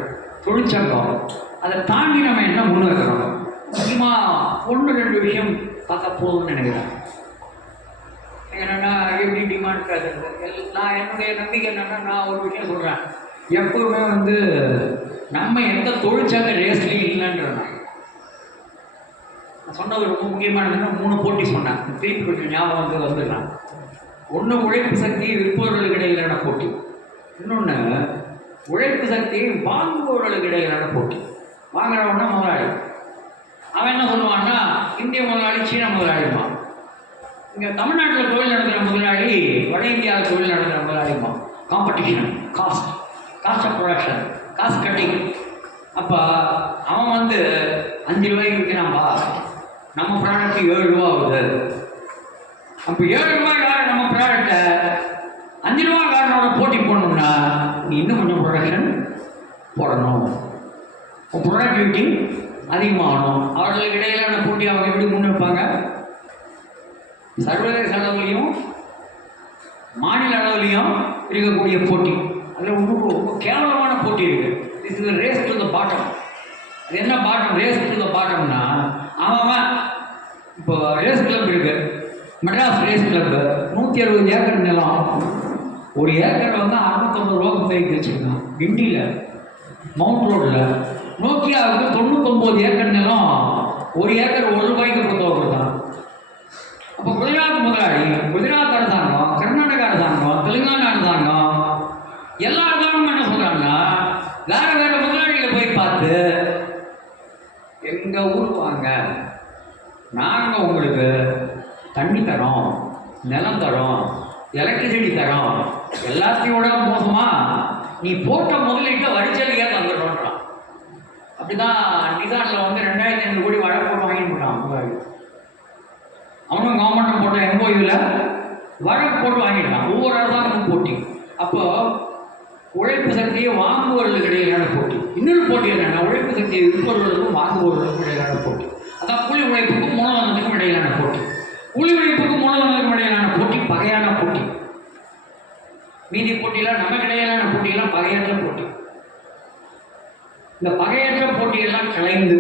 தொழிற்சங்கம் அதை தாண்டி நம்ம என்ன முன்வைக்கிறோம். முக்கியமாக 1-2 விஷயம் பார்க்க போதும்னு நினைக்கிறேன். என்னென்னா எப்படி டிமாண்ட் பேசுறது, நான் என்னுடைய நம்பிக்கை என்னென்னா நான் ஒரு விஷயம் சொல்கிறேன், எப்பவுமே வந்து நம்ம எந்த தொழிற்சங்க ரேஸ்லையும் இல்லைன்றேன். நான் சொன்னது ரொம்ப முக்கியமானதுன்னா 3 போட்டி சொன்னேன், திருப்பி கொஞ்சம் ஞாபகம் வந்துடுறேன். ஒன்று உழைப்பு சக்தி விற்பவர்களுக்கு இடையிலான போட்டி, இன்னொன்று உழைப்பு சக்தியை வாங்குபவர்களுக்கு இடையிலான போட்டி. வாங்குறவன்னா முதலாளி, அவன் என்ன சொல்லுவான்னா இந்திய முதலாளி சீன முதலாளிமா, இங்கே தமிழ்நாட்டில் தொழில் நடத்துகிற முதலாளி வட இந்தியாவில் தொழில் நடத்துகிற முதலாளிமா. Competition, cost of production, cost cutting. அப்போ அவன் வந்து 5 ரூபாய்க்கு விற்கிறான்பா, நம்ம ப்ராடக்ட் 7 ரூபா ஆகுது. அப்போ 7 ரூபாய்க்கார நம்ம ப்ராடக்டை 5 ரூபாய்க்காரனோட போட்டி போடணும்னா நீ இன்னும் கொஞ்சம் ப்ரொடக்ஷன் போடணும், ப்ரொடக்டிவிட்டி அதிகமாகணும். அவர்களுக்கு இடையிலான போட்டி அவங்க எப்படி முன்னெடுப்பாங்க? சர்வதேச அளவுலையும் மாநில அளவுலையும் இருக்கக்கூடிய போட்டி. அதில் ரொம்ப கேவலமான போட்டி இருக்குது. This is race to the bottom. அது என்ன பாட்டம்? ரேஸ் டு த பாட்டம்னா அவன் இப்போ ரேஸ் கிளப் இருக்கு, மெட்ராஸ் ரேஸ் கிளப் 160 ஏக்கர் நிலம், ஒரு ஏக்கர் வந்து 650 ரூபாய்க்கு பைக்கு வச்சுருக்கான். கிண்டியில் மவுண்ட் ரோடில் நோக்கியாவுக்கு 99 ஏக்கர் நிலம், ஒரு ஏக்கர் 1 ரூபாய்க்கு கொடுத்தான். அப்போ குஜராத் முதலாளி, குஜராத் அரசாங்கம், கர்நாடக அரசாங்கம், தெலுங்கானா அரசாங்கம் எல்லா அரசாங்கமும் என்ன சொல்கிறாங்கன்னா வேறு வேறு முதலாளிகளை போய் பார்த்து எங்கள் ஊருக்கு வாங்க, நாங்கள் உங்களுக்கு தண்ணி தரோம், நிலம் தரோம், எலக்ட்ரிசிட்டி தரோம், எல்லாத்தையோட மோசமாக நீ போட்ட முதலீட்டை வரிச்சலுகையாக தந்துடுறோன்றான். அப்படி தான் நிசானில் வந்து 2500 கோடி வழக்கு போட்டு வாங்கிட்டு போட்டான் முதலாளி. அவனும் கவர்மெண்ட் போட்ட MOUல வழக்கு போட்டு வாங்கிட்டான். ஒவ்வொரு அரசாங்கமும் போட்டி. அப்போ உழைப்பு சக்தியை வாங்குபவர்களுக்கு இடையிலான போட்டி. இன்னொரு போட்டி என்னென்னா உழைப்பு சக்தியை விற்பவர்களுக்கும் வாங்குபவர்களுக்கும் இடையிலான போட்டி. அதான் கூலி உழைப்புக்கும் மூலதனத்துக்கும் இடையிலான போட்டி. கூலி உழைப்புக்கும் மூலதனத்துக்கும் இடையிலான போட்டி பகையான போட்டி. மீதி போட்டியெல்லாம் நமக்கு இடையிலான போட்டியெல்லாம் பகையற்ற போட்டி. இந்த பகையற்ற போட்டியெல்லாம் கலைந்து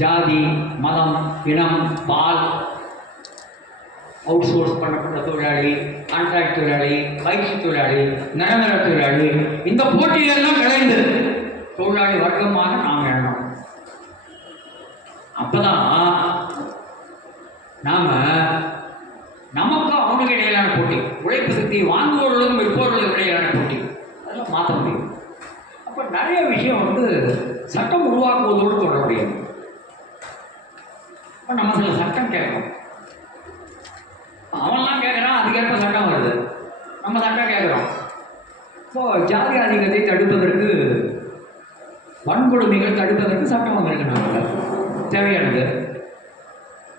ஜாதி, மதம், இனம், பால், அவுட் சோர்ஸ் பண்ணப்பட்ட தொழிலாளி, கான்ட்ராக்ட் தொழிலாளி, பயிற்சி தொழிலாளி, நிரந்தர தொழிலாளி, இந்த போட்டியெல்லாம் கலைந்து தொழிலாளி வர்க்கமாக நாம் எழணும். அப்பதான் நாம நமக்கும் அவனுக்கு இடையிலான போட்டி, உழைப்பு சக்தி வாங்குபவர்களுக்கும் விற்பவர்களுக்கும் இடையிலான போட்டி, அதெல்லாம் மாற்ற முடியும். அப்போ நிறைய விஷயம் வந்து சட்டம் உருவாக்குவதோடு தொடர்புடையது. இப்போ நம்ம சில சட்டம் கேட்குறோம். அவன்லாம் கேட்குறான், அதுக்கேற்ப சட்டம் வருது. நம்ம சட்டம் கேட்குறோம். இப்போது ஜாதி ஆதிக்கத்தை தடுப்பதற்கு, வன்கொடுமைகள் தடுப்பதற்கு சட்டம் வந்திருக்கு. நமக்கு தேவையானது.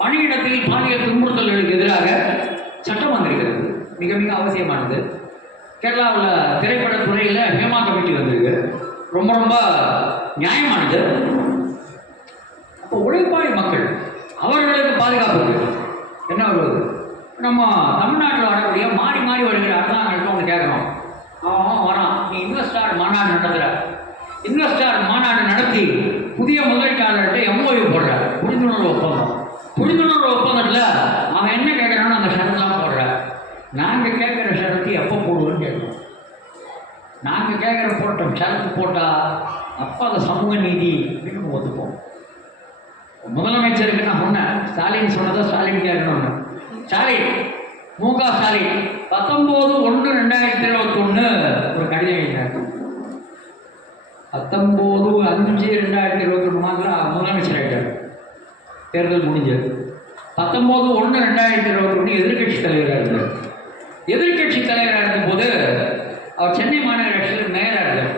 பணியிடத்தில் பாலியல் துன்புறுத்தல்களுக்கு எதிராக சட்டம் வந்திருக்கிறது, மிக மிக அவசியமானது. கேரளாவில் திரைப்படத்துறையில் ஹேமா கமிட்டி வந்திருக்கு, ரொம்ப ரொம்ப நியாயமானது. அப்போ உழைப்பாளி மக்கள் அவர்களுக்கு பாதுகாப்புக்கு என்ன வருவது? நம்ம தமிழ்நாட்டில் வரக்கூடிய மாறி மாறி வருகிற அரசாங்கத்தை ஒன்று கேட்குறோம். அவன் வரான், நீ இன்வெஸ்டார் மாநாடு நடத்துகிற, இன்வெஸ்டார் மாநாடு நடத்தி புதிய முதலீட்டாளர்கிட்ட எம்ஓயு போடுற, புரிந்துணர்வு ஒப்பந்தம். புரிந்துணர்வு ஒப்பந்தத்தில் அவன் என்ன கேட்குறான்னு அந்த ஷரத்துலாம் போடுற. நாங்கள் கேட்குற ஷரத்து எப்போ போடுவோன்னு கேட்குறோம். நாங்கள் கேட்குற போட்டோம் ஷரத்து போட்டால் அப்போ அதை சமூக நீதி அப்படின்னு ஒத்துப்போம். முதலமைச்சருக்கு நான் சொன்னேன், ஸ்டாலின் சொன்னதை ஸ்டாலின் கேட்கணும்னு. ஸ்டாலின், மு.க. ஸ்டாலின் 19/1/2021 ஒரு கடிதம் எழுதினார். 19/5/2021 மாதத்தில் முதலமைச்சர் ஆகிட்டார். தேர்தல் முடிஞ்சது. 19/1/2021 எதிர்கட்சி தலைவராக இருந்தார். எதிர்கட்சி தலைவராக இருக்கும்போது அவர் சென்னை மாநகராட்சியில் மேயராக இருந்தார்,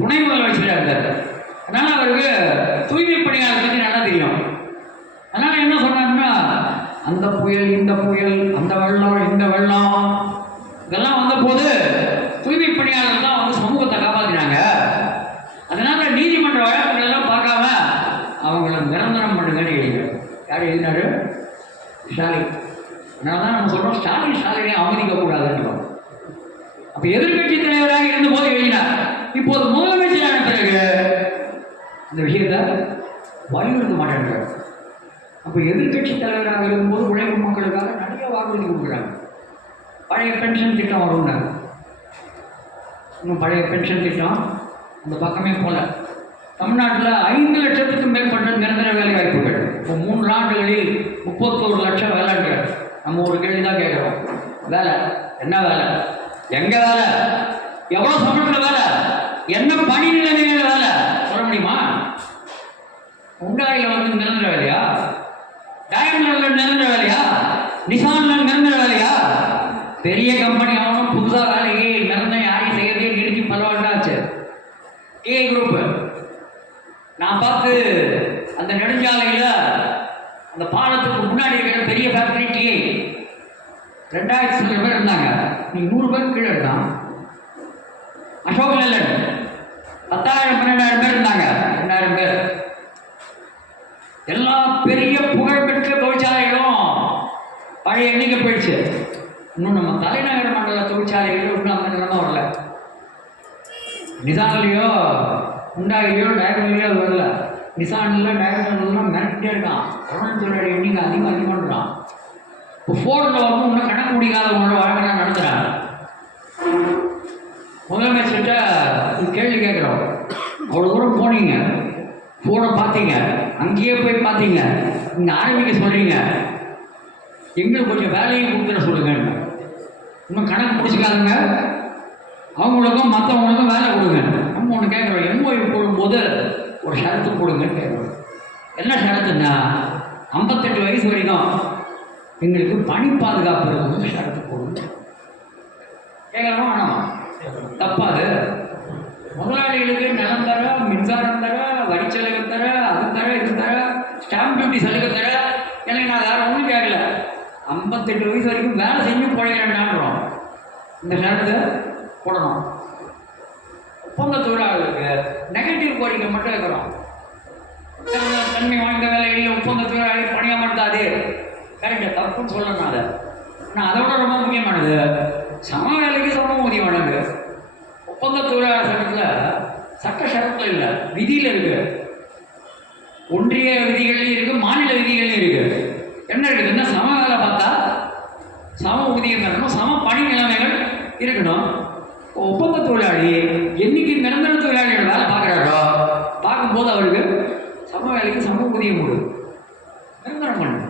துணை முதலமைச்சராக இருந்தார். அதனால் அவருக்கு தூய்மை பணியாளர் பற்றி நல்லா தெரியும். அதனால் என்ன சொன்னார்னா, அந்த புயல் இந்த புயல், அந்த வெள்ளம் இந்த வெள்ளம் இதெல்லாம் வந்தபோது தூய்மை பணியாளர்கள் தான் வந்து சமூகத்தை காப்பாற்றினாங்க. அதனால் நீதிமன்ற வழக்குகள் எல்லாம் பார்க்காம அவங்கள நிரந்தரம் பண்ணுங்கன்னு எழுதினார். யார் எழுதினார்? ஸ்டாலின். அதனால தான் நம்ம சொல்கிறோம், ஸ்டாலினை அவமதிக்கக்கூடாதுன்றோம். அப்போ எதிர்கட்சி தலைவராக இருந்தபோது எழுதினார். இப்போது முதலமைச்சரான பிறகு இந்த விஷயத்தை வலியுறுத்த மாட்டேன்றார். அப்போ எதிர்கட்சி தலைவராக இருக்கும்போது உழைக்கும் மக்களுக்காக நிறைய வாக்குறுதி கொடுக்குறாங்க. பழைய பென்ஷன் திட்டம் வரும்னார். இன்னும் பழைய பென்ஷன் திட்டம் அந்த பக்கமே போல. தமிழ்நாட்டில் 5 லட்சத்துக்கும் மேற்பட்ட நிரந்தர வேலை வாய்ப்புகள். இப்போ 3 ஆண்டுகளில் 31 லட்சம் வேலைன்ற. நம்ம ஒரு கேள்வி தான் கேட்குறோம், வேலை என்ன வேலை, எங்கே வேலை, எவ்வளோ சம்பளத்தில் வேலை, என்ன பணி நிலைமையில வேலை சொல்ல முடியுமா? உண்டாரியில் வந்து நிரந்தர வேலையா? டயமண்டில் நிரந்தர வேலையா? நிசானில் நிரந்தர வேலையா? பெரிய கம்பெனி ஆகணும், புதுசாக வேலையே நிரந்தரம் யாரையும் செய்யறதே நிறுத்தி பரவாயில்லாச்சு. ஏ குரூப் நான் பார்த்து அந்த நெடுஞ்சாலையில் அந்த பாலத்துக்கு முன்னாடி இருக்கிற பெரிய ஃபேக்டரி டிஏ 2000 சில பேர் இருந்தாங்க. நீங்கள் 100 பேர் கீழே இருந்தான். அசோக் லேலண்ட் 10,000-12,000 பேர் இருந்தாங்க. 2,000 பேர். எல்லா பெரிய புகழ்பெற்ற தொழிற்சாலைகளும் பழைய எண்ணிக்கை போயிடுச்சு. இன்னும் நம்ம தலைநகர் மண்டல தொழிற்சாலைகளும் இன்னும் அந்த நிலைமை வரல. நிசான்லையோ உண்டாயிலையோ டயமண்ட்லையோ அது வரல. நிசானில் டயமண்ட்லாம் மிரட்டே இருக்கான். தொழிலாளி எண்ணிக்கை அதிகம் பண்ணுறான். இப்போ ஃபோனில் வந்து இன்னும் கணக்கு முடிக்காதவங்களோட வழக்கு நான் நடத்துகிறாங்க. முதலமைச்சர்கிட்ட கேள்வி கேட்குறோம், அவ்வளோ தூரம் போனீங்க, ஃபோனை பார்த்தீங்க, அங்கேயே போய் பார்த்தீங்க, இங்கே ஆரம்பிக்க சொல்கிறீங்க, எங்களுக்கு கொஞ்சம் வேலையும் கொடுத்துட சொல்லுங்க. இன்னும் கணக்கு முடிச்சுக்காதுங்க, அவங்களுக்கும் மற்றவங்களுக்கும் வேலை கொடுங்க. நம்ம ஒன்று கேட்குறோம், எம்ஓயு போடும்போது ஒரு ஷரத்து போடுங்கன்னு கேட்குறோம். என்ன ஷரத்துன்னா, 58 வயசு வரைக்கும் எங்களுக்கு பணி பாதுகாப்பு இருக்குன்னு ஷரத்து போடுங்க. கேட்குறோமா வேணாமா? தப்பாது. முதலாளிகளுக்கு நிலம் தர, மின்சாரம் தர, வரிச்சலுகை தர, அது தர, இது தர, ஸ்டாம்ப் டியூட்டி சலுகை தர, எனக்கு நான் வேறு ஒன்றும் கேட்கல. 58 வயசு வரைக்கும் வேலை செஞ்சு பிழைக்கிறேன்டான்றோம். இந்த ஷரத்தை போடணும். ஒப்பந்த தொழிலாளர்களுக்கு நெகட்டிவ் கோரிக்கை மட்டும் இருக்கிறோம். தன்மை வாய்ந்த வேலைகளில் ஒப்பந்த தொழிலாளி பணியமர்த்தாது. கரெக்டாக தப்புன்னு சொல்லணும். அதை ஆனால் அதோட ரொம்ப முக்கியமானது, சம வேலைக்கு சம ஊதியம் வழங்கு. ஒப்பந்த தொழிலாளர் சட்டத்தில் சட்ட ஷரத்தில் இல்லை, விதியில் இருக்குது. ஒன்றிய விதிகள்லையும் இருக்குது, மாநில விதிகள்லையும் இருக்குது. என்ன இருக்குதுன்னா, சம வேலை பார்த்தா சம ஊதியம் தரணும், சம பணி நிலைமைகள் இருக்கணும். ஒப்பந்த தொழிலாளி என்னைக்கு நிரந்தர தொழிலாளிகள் வேலை பார்க்குறாரோ பார்க்கும்போது அவருக்கு சம வேலைக்கு சம ஊதியம் கொடு, நிரந்தரம் பண்ணு.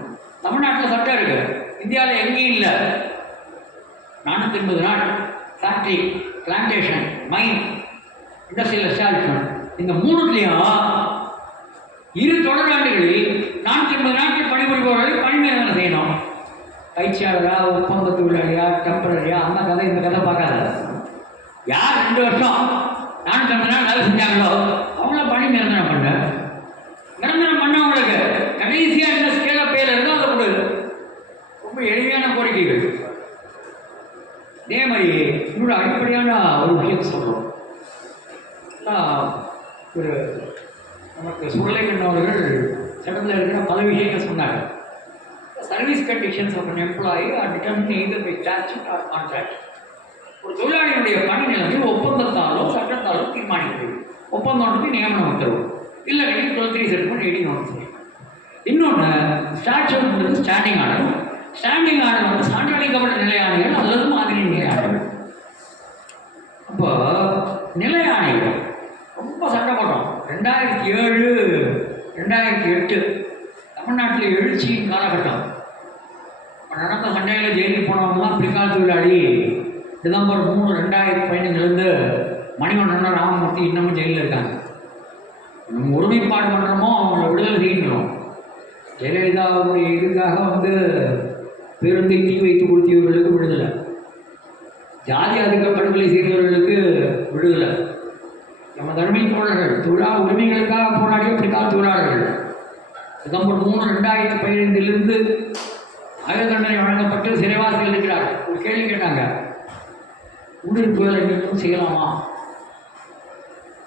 தமிழ்நாட்டில் சட்டம் இருக்குது, இந்தியாவில் எங்கேயும் இல்லை. 480 நாள் ஃபேக்ட்ரி, பிளான்டேஷன், மைன், இண்டஸ்ட்ரியல் எஸ்டாப்ளிஷ்மெண்ட், இந்த 3த்துலேயும் 2 தொடராண்டுகளில் 480 நாட்கள் பணிபுரிபவர்கள் பணி நியமனம் செய்யணும். பயிற்சியாளரா, ஒப்பந்த தொழிலாளியா, டெம்பரரியா, அந்த கதை இந்த கதை பார்க்காத. யார் 2 வருஷம் 450 நாள் வேலை செஞ்சாங்களோ அவங்கள பணி நிரந்தரம் பண்ண. நிரந்தரம் பண்ணவங்களுக்கு கடைசியாக இந்த ஸ்கேல பேர் இருந்தால் அதை கொடு. ரொம்ப எளிமையான கோரிக்கைகள். அதே மாதிரி இன்னொரு அடிப்படையான ஒரு விஷயம் சொல்கிறோம். ஒரு நமக்கு சுருளைக்கண்ணன் அவர்கள் சட்டத்தில் இருக்கிற பல விஷயங்கள் சொன்னாங்க. Service conditions of an employee are determined either by statute or contract. ஒரு தொழிலாளியுடைய பணி நிலைமை ஒப்பந்தத்தாலோ சட்டத்தாலோ தீர்மானிக்கிறது. ஒப்பந்தம் நியமன உத்தரவு இல்லை 12 செட்மெண்ட் 18 நோட்டீஸ். இன்னொன்று statute standing order. Standing order வந்து சான்றளிக்கப்பட்ட நிலை ஆணைகள் அல்லது மாதிரி நிலை ஆணைகள். அப்போ நிலை ஆணைகள் ரொம்ப சண்டை போட்டோம். 2007 2008 தமிழ்நாட்டில் எழுச்சியின் காலகட்டம். நடந்த சண்டையில் ஜெயிலுக்கு போனவங்கலாம் பிற்கால தொழிலாளி. டிசம்பர் 3, 2015 மணிவண்ணன் ராமமூர்த்தி இன்னமும் ஜெயிலில் இருக்காங்க. நம்ம ஒருமைப்பாடு பண்ணுறோமோ அவங்கள விடுதலை செய்யணும். ஜெயலலிதாவுடைய இதுக்காக வந்து பேருந்தை தீ வைத்து கொடுத்தவர்களுக்கு விடுதலை, ஜாதி அதிக படுகொலை செய்தவர்களுக்கு விடுதலை. நம்ம தர்மி தோழர்கள் தொழிலாளர் உரிமைகளுக்காக போராடிய பிற்கால தொழிலாளர்கள் டிசம்பர் 3, 2015 ஆயுத தண்டனை வழங்கப்பட்டு சிறைவாசிகள் இருக்கிறார். ஒரு கேள்வி கேட்டாங்க, உள்ளிருப்பு வேலை நீக்கம் செய்யலாமா?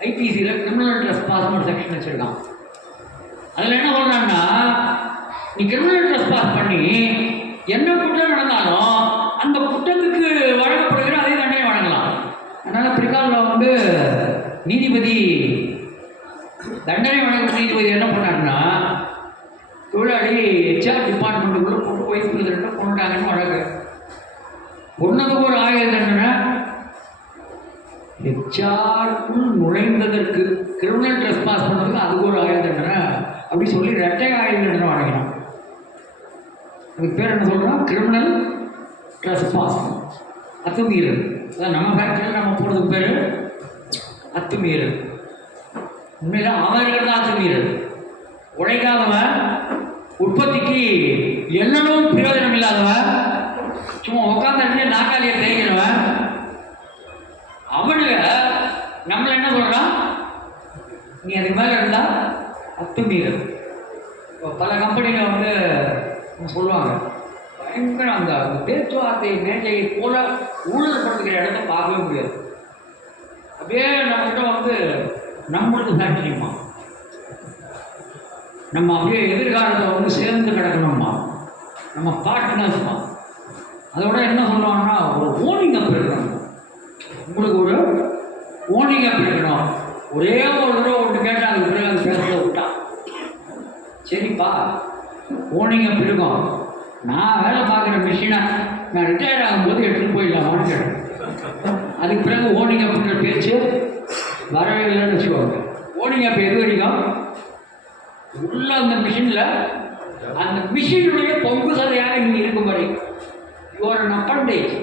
ஐபிசியில் கிரிமினல் ட்ரெஸ்பாஸ்னு ஒரு செக்ஷன் வச்சுருக்கான். அதில் என்ன சொல்கிறாங்கன்னா, நீ கிரிமினல் ட்ரெஸ்பாஸ் பண்ணி என்ன குற்றம் நடந்தாலும் அந்த குற்றத்துக்கு வழங்கப்படுகிற அதே தண்டனை வழங்கலாம். அதனால் பிற்காலில் வந்து நீதிபதி தண்டனை வழங்கும் நீதிபதி என்ன பண்ணாருன்னா, தொழிலாளி ஹெச்ஆர் டிபார்ட்மெண்ட்டுக்குள்ளே போட்டு வைஸ் பிரசிடெண்ட்டை கொண்டுட்டாங்கன்னு வழக்கு. ஒன்றுக்கு ஒரு ஆயுத தண்டனை, ஹெச்ஆருக்குள் நுழைந்ததற்கு கிரிமினல் ட்ரெஸ்பாஸ் பண்ணதுக்கு அதுக்கு ஒரு ஆயுத தண்டனை அப்படி சொல்லி 2 ஆயுத தண்டனை வழங்கினான். அதுக்கு பேர் என்ன சொல்கிறோம்? கிரிமினல் ட்ரெஸ்பாஸ், அத்துமீறல். அதான் நம்ம ஃபேக்டரியில் நம்ம போடுறதுக்கு பேர் அத்துமீறல். உண்மையில அவர்கள் தான் அத்துமீறல். உழைக்காதவன், உற்பத்திக்கு என்னென்னும் பிரயோஜனம் இல்லாதவன், சும்மா உட்காந்து நாக்காளியை தேய்க்கிறவன், அவனுங்க நம்மளை என்ன சொல்கிறான், நீ அதுக்கு மேலே இருந்தால் அத்துமீறல். இப்போ பல கம்பெனிகள் வந்து சொல்லுவாங்க, பயங்கர அந்த பேச்சுவார்த்தை மேஜையை போல ஊழல் படுத்துக்கிற இடத்த பார்க்கவே முடியாது. அப்படியே நம்மகிட்ட வந்து நம்மளுக்கு ஃபேக்டரியுமா, நம்ம அப்படியே எதிர்காலத்தை வந்து சேர்ந்து கிடக்கணுமா, நம்ம பார்ட்னர்ஸ்மா. அதோட என்ன சொல்லுவாங்கன்னா, ஒரு ஓனிங் அப் இருக்கணும். உங்களுக்கு ஒரு ஓனிங் அப் இருக்கணும். ஒரே ஒரு தடவை ஒன்று கேட்டால் அதுக்கு பிறகு அது பேச விட்டான். சரிப்பா, ஓனிங் அப் இருக்கும். நான் வேலை பார்க்குற மிஷினை நான் ரிட்டையர் ஆகும்போது எடுத்துகிட்டு போயிடலாமான்னு கேட்டேன். அதுக்கு பிறகு ஓனிங் அப்புன்ற பேச்சு வரவே இல்லைன்னு வச்சுக்கோங்க. ஓனிங் அப் எது வரைக்கும் உள்ள அந்த மிஷினில் அந்த மிஷினுடைய பொங்கு சதையாக நீங்கள் இருக்கும்படி ஒரு அப்பண்டேஜ்.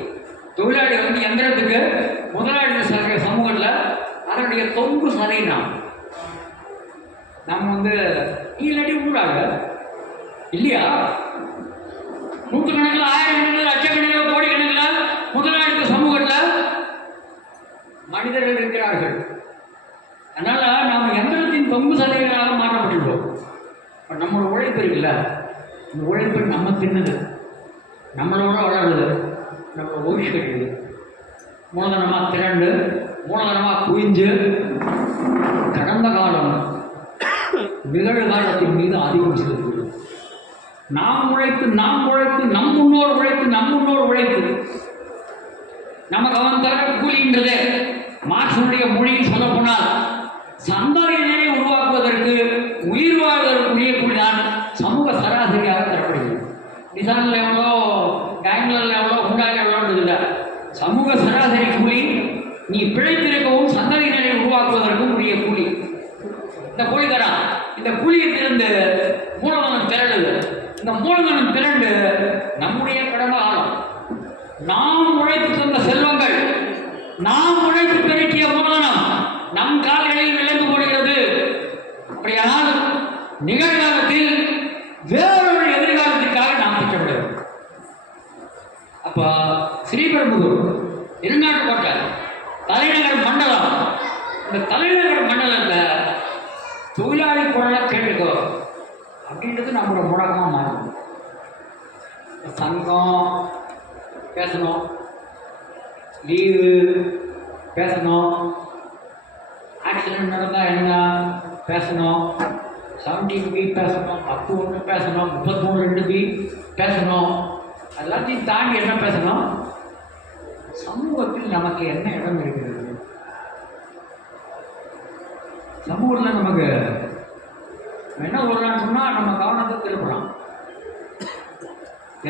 தொழிலாளி வந்து எந்திரத்துக்கு முதலாளி சமூகத்தில் அதனுடைய தொங்கு சதை நாம். நம்ம வந்து இல்லாட்டி ஊடாக இல்லையா, நூற்றுக்கணக்கில், ஆயிரக்கணக்கில், லட்சக்கணக்கில், கோடிக்கணக்கில் முதலாளித்த சமூகத்தில் மனிதர்கள் இருக்கிறார்கள். அதனால் நாம் எந்திரத்தின் தொங்கு சதைகளாக மாற்றப்பட்டுள்ளோம். இப்போ நம்மளோட உழைப்பு இருக்குல்ல, இந்த உழைப்பை நம்ம தின்னுது, நம்மளோட வளருது, நம்மளோட ஓய்வு கிடைக்குது. மூலதனமாக திரண்டு மூலதனமாக குவிஞ்சு கடந்த காலம் நிகழ்காலத்தின் மீது ஆதிக்கம் செலுத்துகிறது. நாம் உழைத்து நம் முன்னோர் உழைத்து நமக்கு அவன் தர கூலின்றதே மார்க்ஸுடைய மொழியில் சொல்ல போனால் சந்ததியினரை உருவாக்குவதற்கு உயிர் வாழ்வதற்குரிய கூலிதான் சமூக சராசரியாக தரப்படுகிறது. நிசானில் எவ்வளோ, பேங்களூரில் எவ்வளோ, ஹுண்டாயில் எவ்வளோன்றது இல்லை. சமூக சராசரி கூலி நீ பிழைத்திருக்கவும் சந்ததியினரை உருவாக்குவதற்கும் உரிய கூலி. இந்த கூலி தரான். இந்த கூலியை திறந்து மூலதனம் திரளுது. இந்த மூலதனம் திரண்டு நம்முடைய கடமை ஆளும். நாம் உழைத்து தந்த செல்வங்கள், நாம் உழைத்து பெருக்கிய மூலதனம் நம் கால்களில் விளைந்து போடுகிறது. அப்படியானால் நிகழ்காலத்தில் வேறொரு எதிர்காலத்திற்காக நாம் திட்டமிட வேண்டும். அப்போ ஸ்ரீபெரும்புதூர் இருநாட்டுக்கோட்டை தலைநகர் மண்டலம், இந்த தலைநகர் மண்டலத்தில் தொழிலாளி குரலை கேட்டுக்கோ அப்படின்றது நம்மளோட முழக்கமாக மாறும். சங்கம் பேசணும், லீவு பேசணும், ஆக்சிடென்ட் நடந்தால் என்ன பேசணும், 17B பேசணும், 10(1) பேசணும், 33(2)B பேசணும். எல்லாத்தையும் தாண்டி என்ன பேசணும், சமூகத்தில் நமக்கு என்ன இடம் இருக்கிறது, சமூகத்தில் நமக்கு என்ன சொல்லலாம்னு சொன்னால் நம்ம கவனத்தை திருப்பலாம்.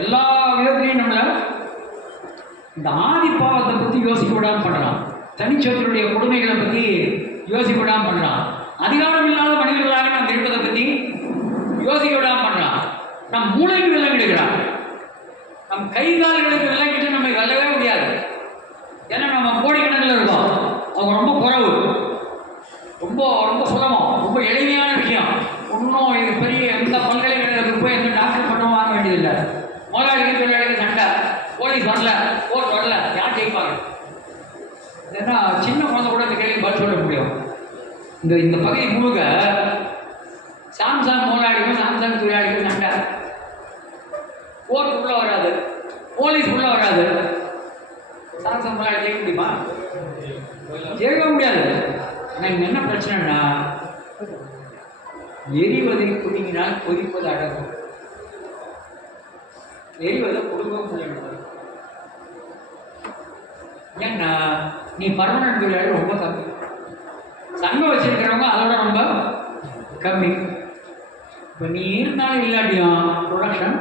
எல்லா விதத்திலையும் நம்மளை இந்த ஆதி பாவத்தை பற்றி யோசிக்க விடாமல் பண்ணலாம், தனிச்சத்தினுடைய கொடுமைகளை பற்றி யோசிக்க விடாமல் பண்ணலாம், அதிகாரம் இல்லாத மனிதர்களாக நாம் இருப்பதை பற்றி யோசிக்க விடாமல் பண்ணலாம். நம் மூளைக்கு விலங்கிடுகிறார், நம் கை கால்களுக்கு விலங்கிட்டு நம்ம வெல்லவே முடியாது. ஏன்னா நம்ம கோடிக்கணக்கில் இருக்கோம், அவங்க ரொம்ப குறைவு, ரொம்ப ரொம்ப சுலபம், ரொம்ப எளிமையான விஷயம். ஒன்றும் இது பெரிய எந்த பல்கலைக்கழகத்துக்கு போய் எந்த டாக்டர் பண்ணவும் வாங்க வேண்டியதில்லை. முதலாளிக்கு தொழிலாளிக்கு சண்டை, போலீஸ் வரல, கோர்ட் வரல, யார் ஜெயிப்பாங்க? ஏன்னா சின்ன குழந்தை கூட இந்த கேள்வி பதில் சொல்ல முடியும். இந்த பகுதி முழுக்க சாம்சங் முதலாளிக்கும் சாம்சங் தொழிலாளிக்கும் சண்டை, கோர்ட் உள்ள வராது, போலீஸ் உள்ள வராது, சாம்சங் முதலாளி ஜெயிக்க முடியுமா? ஜெயிக்க முடியாது. ஆனால் என்ன பிரச்சனைன்னா, எரிவதை குடுங்கினால் கொதிப்பது அடங்கும், எரிவதை கொடுக்க முடியாது. ஏன்னா நீ பர்மனன்ட் தொழிலாளி ரொம்ப கம்மி, சங்கம் வச்சிருக்கிறவங்க அதோட ரொம்ப கம்மி. இப்போ நீ இருந்தாலும் இல்லாட்டியும் ப்ரொடக்ஷன்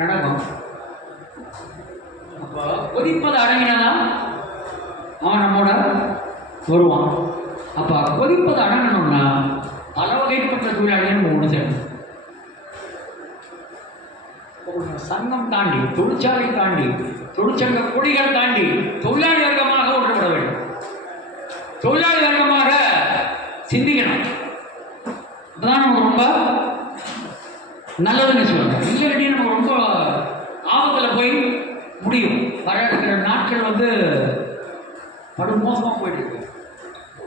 நடக்கும். அப்போ கொதிப்பது அடங்கினாதான் அவன் நம்மோட வருவான். அப்போ கொதிப்பது அடங்கணும்னா பல வகைப்பட்ட தொழிலாளிகள் நம்ம ஒன்று சேரணும். சங்கம் தாண்டி, தொழிற்சாலை தாண்டி, தொழிற்சங்க கொடிகள் தாண்டி தொழிலாளி வர்க்கமாக ஒன்றுபட வேண்டும், தொழிலாளி வர்க்கமாக சிந்திக்கணும். அதுதான் நமக்கு ரொம்ப நல்லதுன்னு சொல்லுவாங்க. இல்லாட்டி நம்ம ரொம்ப ஆபத்தில் போய் முடியும். வர இருக்கிற நாட்கள் படுமோசமாக போயிட்டு இருக்கு.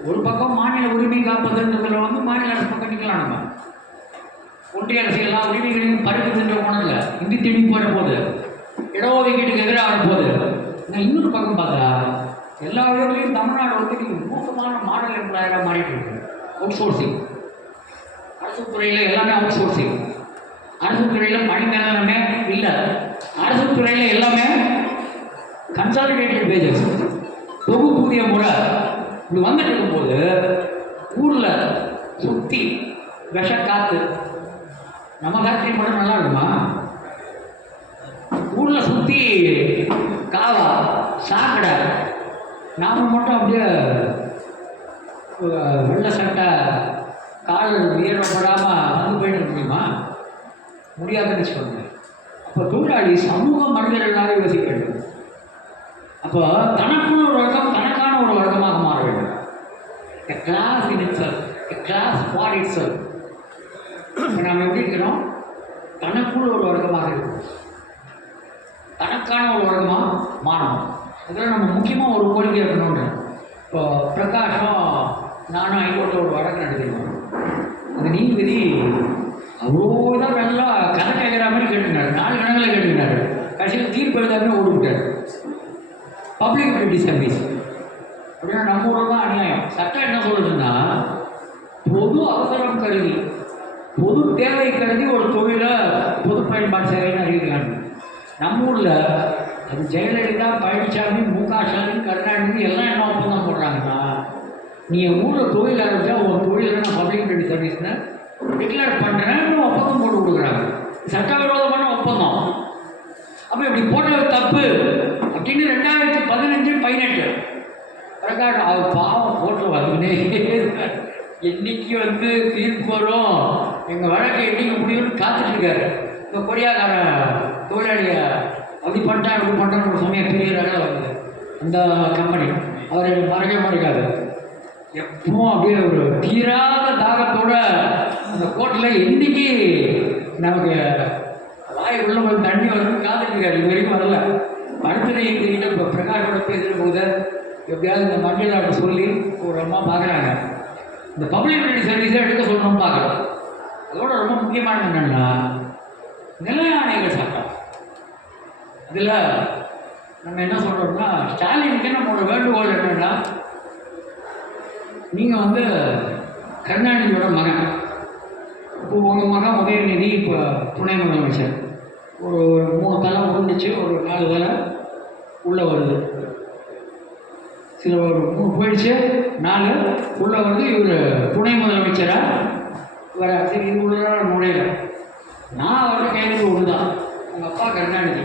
ஒரு பக்கம் மாநில உரிமை காப்பதுன்றதுல மாநில அரசு பக்கம் நிற்கலாம். நம்ம ஒன்றிய அரசு எல்லா உரிமைகளையும் பறிக்குதுன்ற போனதில்லை, இந்தி திணிப்பு போயிட போகுது, இடஒதுக்கீட்டுக்கு எதிராக போகுது. நான் இன்னொரு பக்கம் பார்த்தா எல்லா விதங்களையும் தமிழ்நாடு மோசமான மாடல் எம்ப்ளாயராக மாறிட்டு இருக்கு. அவுட் சோர்சிங், அரசு துறையில் எல்லாமே அவுட் சோர்சிங், அரசு துறையில் பணி மேலாண்மை இல்லை, அரசு துறையில் எல்லாமே கன்சாலிடேட்டட் வேஜஸ், தொகுப்பூதிய முறை இப்படி வந்துட்டு இருக்கும்போது ஊரில் சுற்றி விஷ காற்று. நம்ம ஃபேக்ட்ரி மட்டும் நல்லா இருக்குமா? ஊரில் சுற்றி காவா சாக்கடை, நாம் மட்டும் அப்படியே வெள்ளை சட்டை கால் ஈரப்படாமல் போயிட்டு முடியுமா? முடியாதுன்னு வச்சுக்கோங்க. அப்போ தொழிலாளி சமூக மனிதர்களாக யோசிக்க வேண்டும். அப்போ தனக்குன்னு ஒரு வர்க்கம், தனக்கான ஒரு வர்க்கமாக மாற வேண்டும். A class in itself, a class for itself. நாம் எப்படி இருக்கிறோம்? தனக்குள்ள ஒரு வர்க்கமாக இருக்கும், தனக்கான ஒரு வர்க்கமாக மாறணும். அதில் நம்ம முக்கியமாக ஒரு கோரிக்கை இருக்கணும்னு, இப்போ பிரகாஷும் நானும் ஹைகோர்ட்டில் ஒரு வழக்கு நடத்திருக்கோம். அந்த நீதிபதி அவ்வளோ தான் நல்லா கதை கேட்குற மாதிரி கேட்டுனாரு, 4 கணக்கில் கேட்டுக்கினாரு. கடைசியில் தீர்ப்பு எழுதாமே ஓடிவிட்டார். பப்ளிக் யூட்டிலிட்டி சர்வீஸ் அப்படின்னா நம்ம ஊரில் தான் அநியாயம். சட்டம் என்ன சொல்லுதுன்னா, பொது அவசரம் கருதி, பொது தேவை கருதி ஒரு தொழிலை பொது பயன்பாடு சேவைன்னு அறிவிக்கிறாங்க. நம்ம ஊரில் அது ஜெயலலிதா, பழனிசாமி, முக ஸ்டாலின், கருணாநிதி எல்லாம் என்ன ஒப்பந்தம் போடுறாங்கன்னா, நீ என் ஊரில் தொழில் ஆரம்பித்தா உன் தொழிலை நான் பப்ளிக் யூட்டிலிட்டி சர்வீஸ்னு டிக்ளேர் பண்ணுறேன்னு ஒப்பந்தம் போட்டு கொடுக்குறாங்க. சட்டவிரோதமான ஒப்பந்தம். அப்போ இப்படி போட்டது தப்பு அப்படின்னு 2015-18 பிரகாஷ் அவர் பாவம் போட்டு வந்துனே என்னைக்கு தீர்ப்பு வரும், எங்கள் வழக்கை என்னைக்கு முடியும்னு காத்துட்ருக்காரு. இந்த கொரியாக்கார தொழிலாளியை அப்படி பண்ணிட்டா இப்படி பண்ணுறான்னு ஒரு சமயம் பெரியதாக வருது அந்த கம்பெனி. அவர் மறக்கவே மாட்டேங்காது. எப்பவும் அப்படியே ஒரு தீராத தாகத்தோட அந்த கோர்ட்டில் இன்னைக்கு நமக்கு வாய் உள்ள ஒரு தண்ணி வந்து காத்துட்ருக்காரு, இது வரைக்கும் வரல. அடுத்தது எங்ககிட்ட இப்போ பிரகாஷோட பேசுகிற போது எப்படியாவது இந்த மஞ்சள் ஆட்டை சொல்லி ஒரு அம்மா பார்க்குறாங்க, இந்த பப்ளிக் சர்வீஸை எடுக்க சொல்லணும்னு பார்க்குறோம். அதோட ரொம்ப முக்கியமானது என்னென்னா நில ஆணைகள் சட்டம். அதில் நம்ம என்ன சொல்கிறோம்னா, ஸ்டாலினுக்கு நம்மளோட வேண்டுகோள் என்னென்னா, நீங்கள் வந்து கருணாநிதியோட மகன், இப்போ உங்கள் மகன் உதயநிதி இப்போ துணை முதலமைச்சர், ஒரு 3 தலை உருண்டுச்சு, ஒரு 4 தலை உள்ளே வருது, சில ஒரு 3 போயிடுச்சு, 4 உள்ளே வருது. இவர் துணை முதலமைச்சராக வர சரி, இது உள்ள நுழையில நான் அவர்கிட்ட கேட்குறது ஒன்று தான், உங்கள் அப்பா கருணாநிதி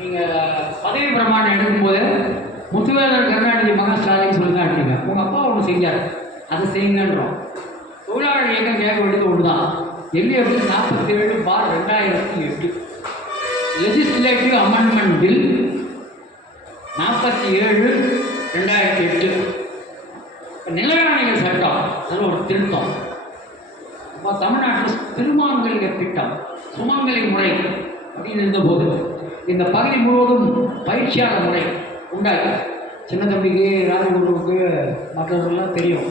நீங்கள் பதவி பிரமாணம் எடுக்கும்போது முத்துவேலர் கருணாநிதி மகன் ஸ்டாலின் சொல்லி தான் எடுத்தீங்க. உங்கள் அப்பா ஒன்று செஞ்சார், அதை செய்யுங்கன்றோம். தொழிலாளர் இயக்கம் கேட்க வேண்டியது ஒன்று தான். LAP 47/2008 லெஜிஸ்லேட்டிவ் அமெண்ட்மெண்ட் பில் 47/2008 நில ஆணைகள் சட்டம், அதில் ஒரு திருத்தம். இப்போ தமிழ்நாட்டில் திருமாங்கல்ய திட்டம், சுமங்கலி முறை அப்படின்னு இருந்தபோது இந்த பகுதி முழுவதும் பயிற்சியாளர் முறை உண்டாக்கி, சின்ன தம்பிக்கு ராஜகுருவுக்கு மற்றவர்கள்லாம் தெரியும்.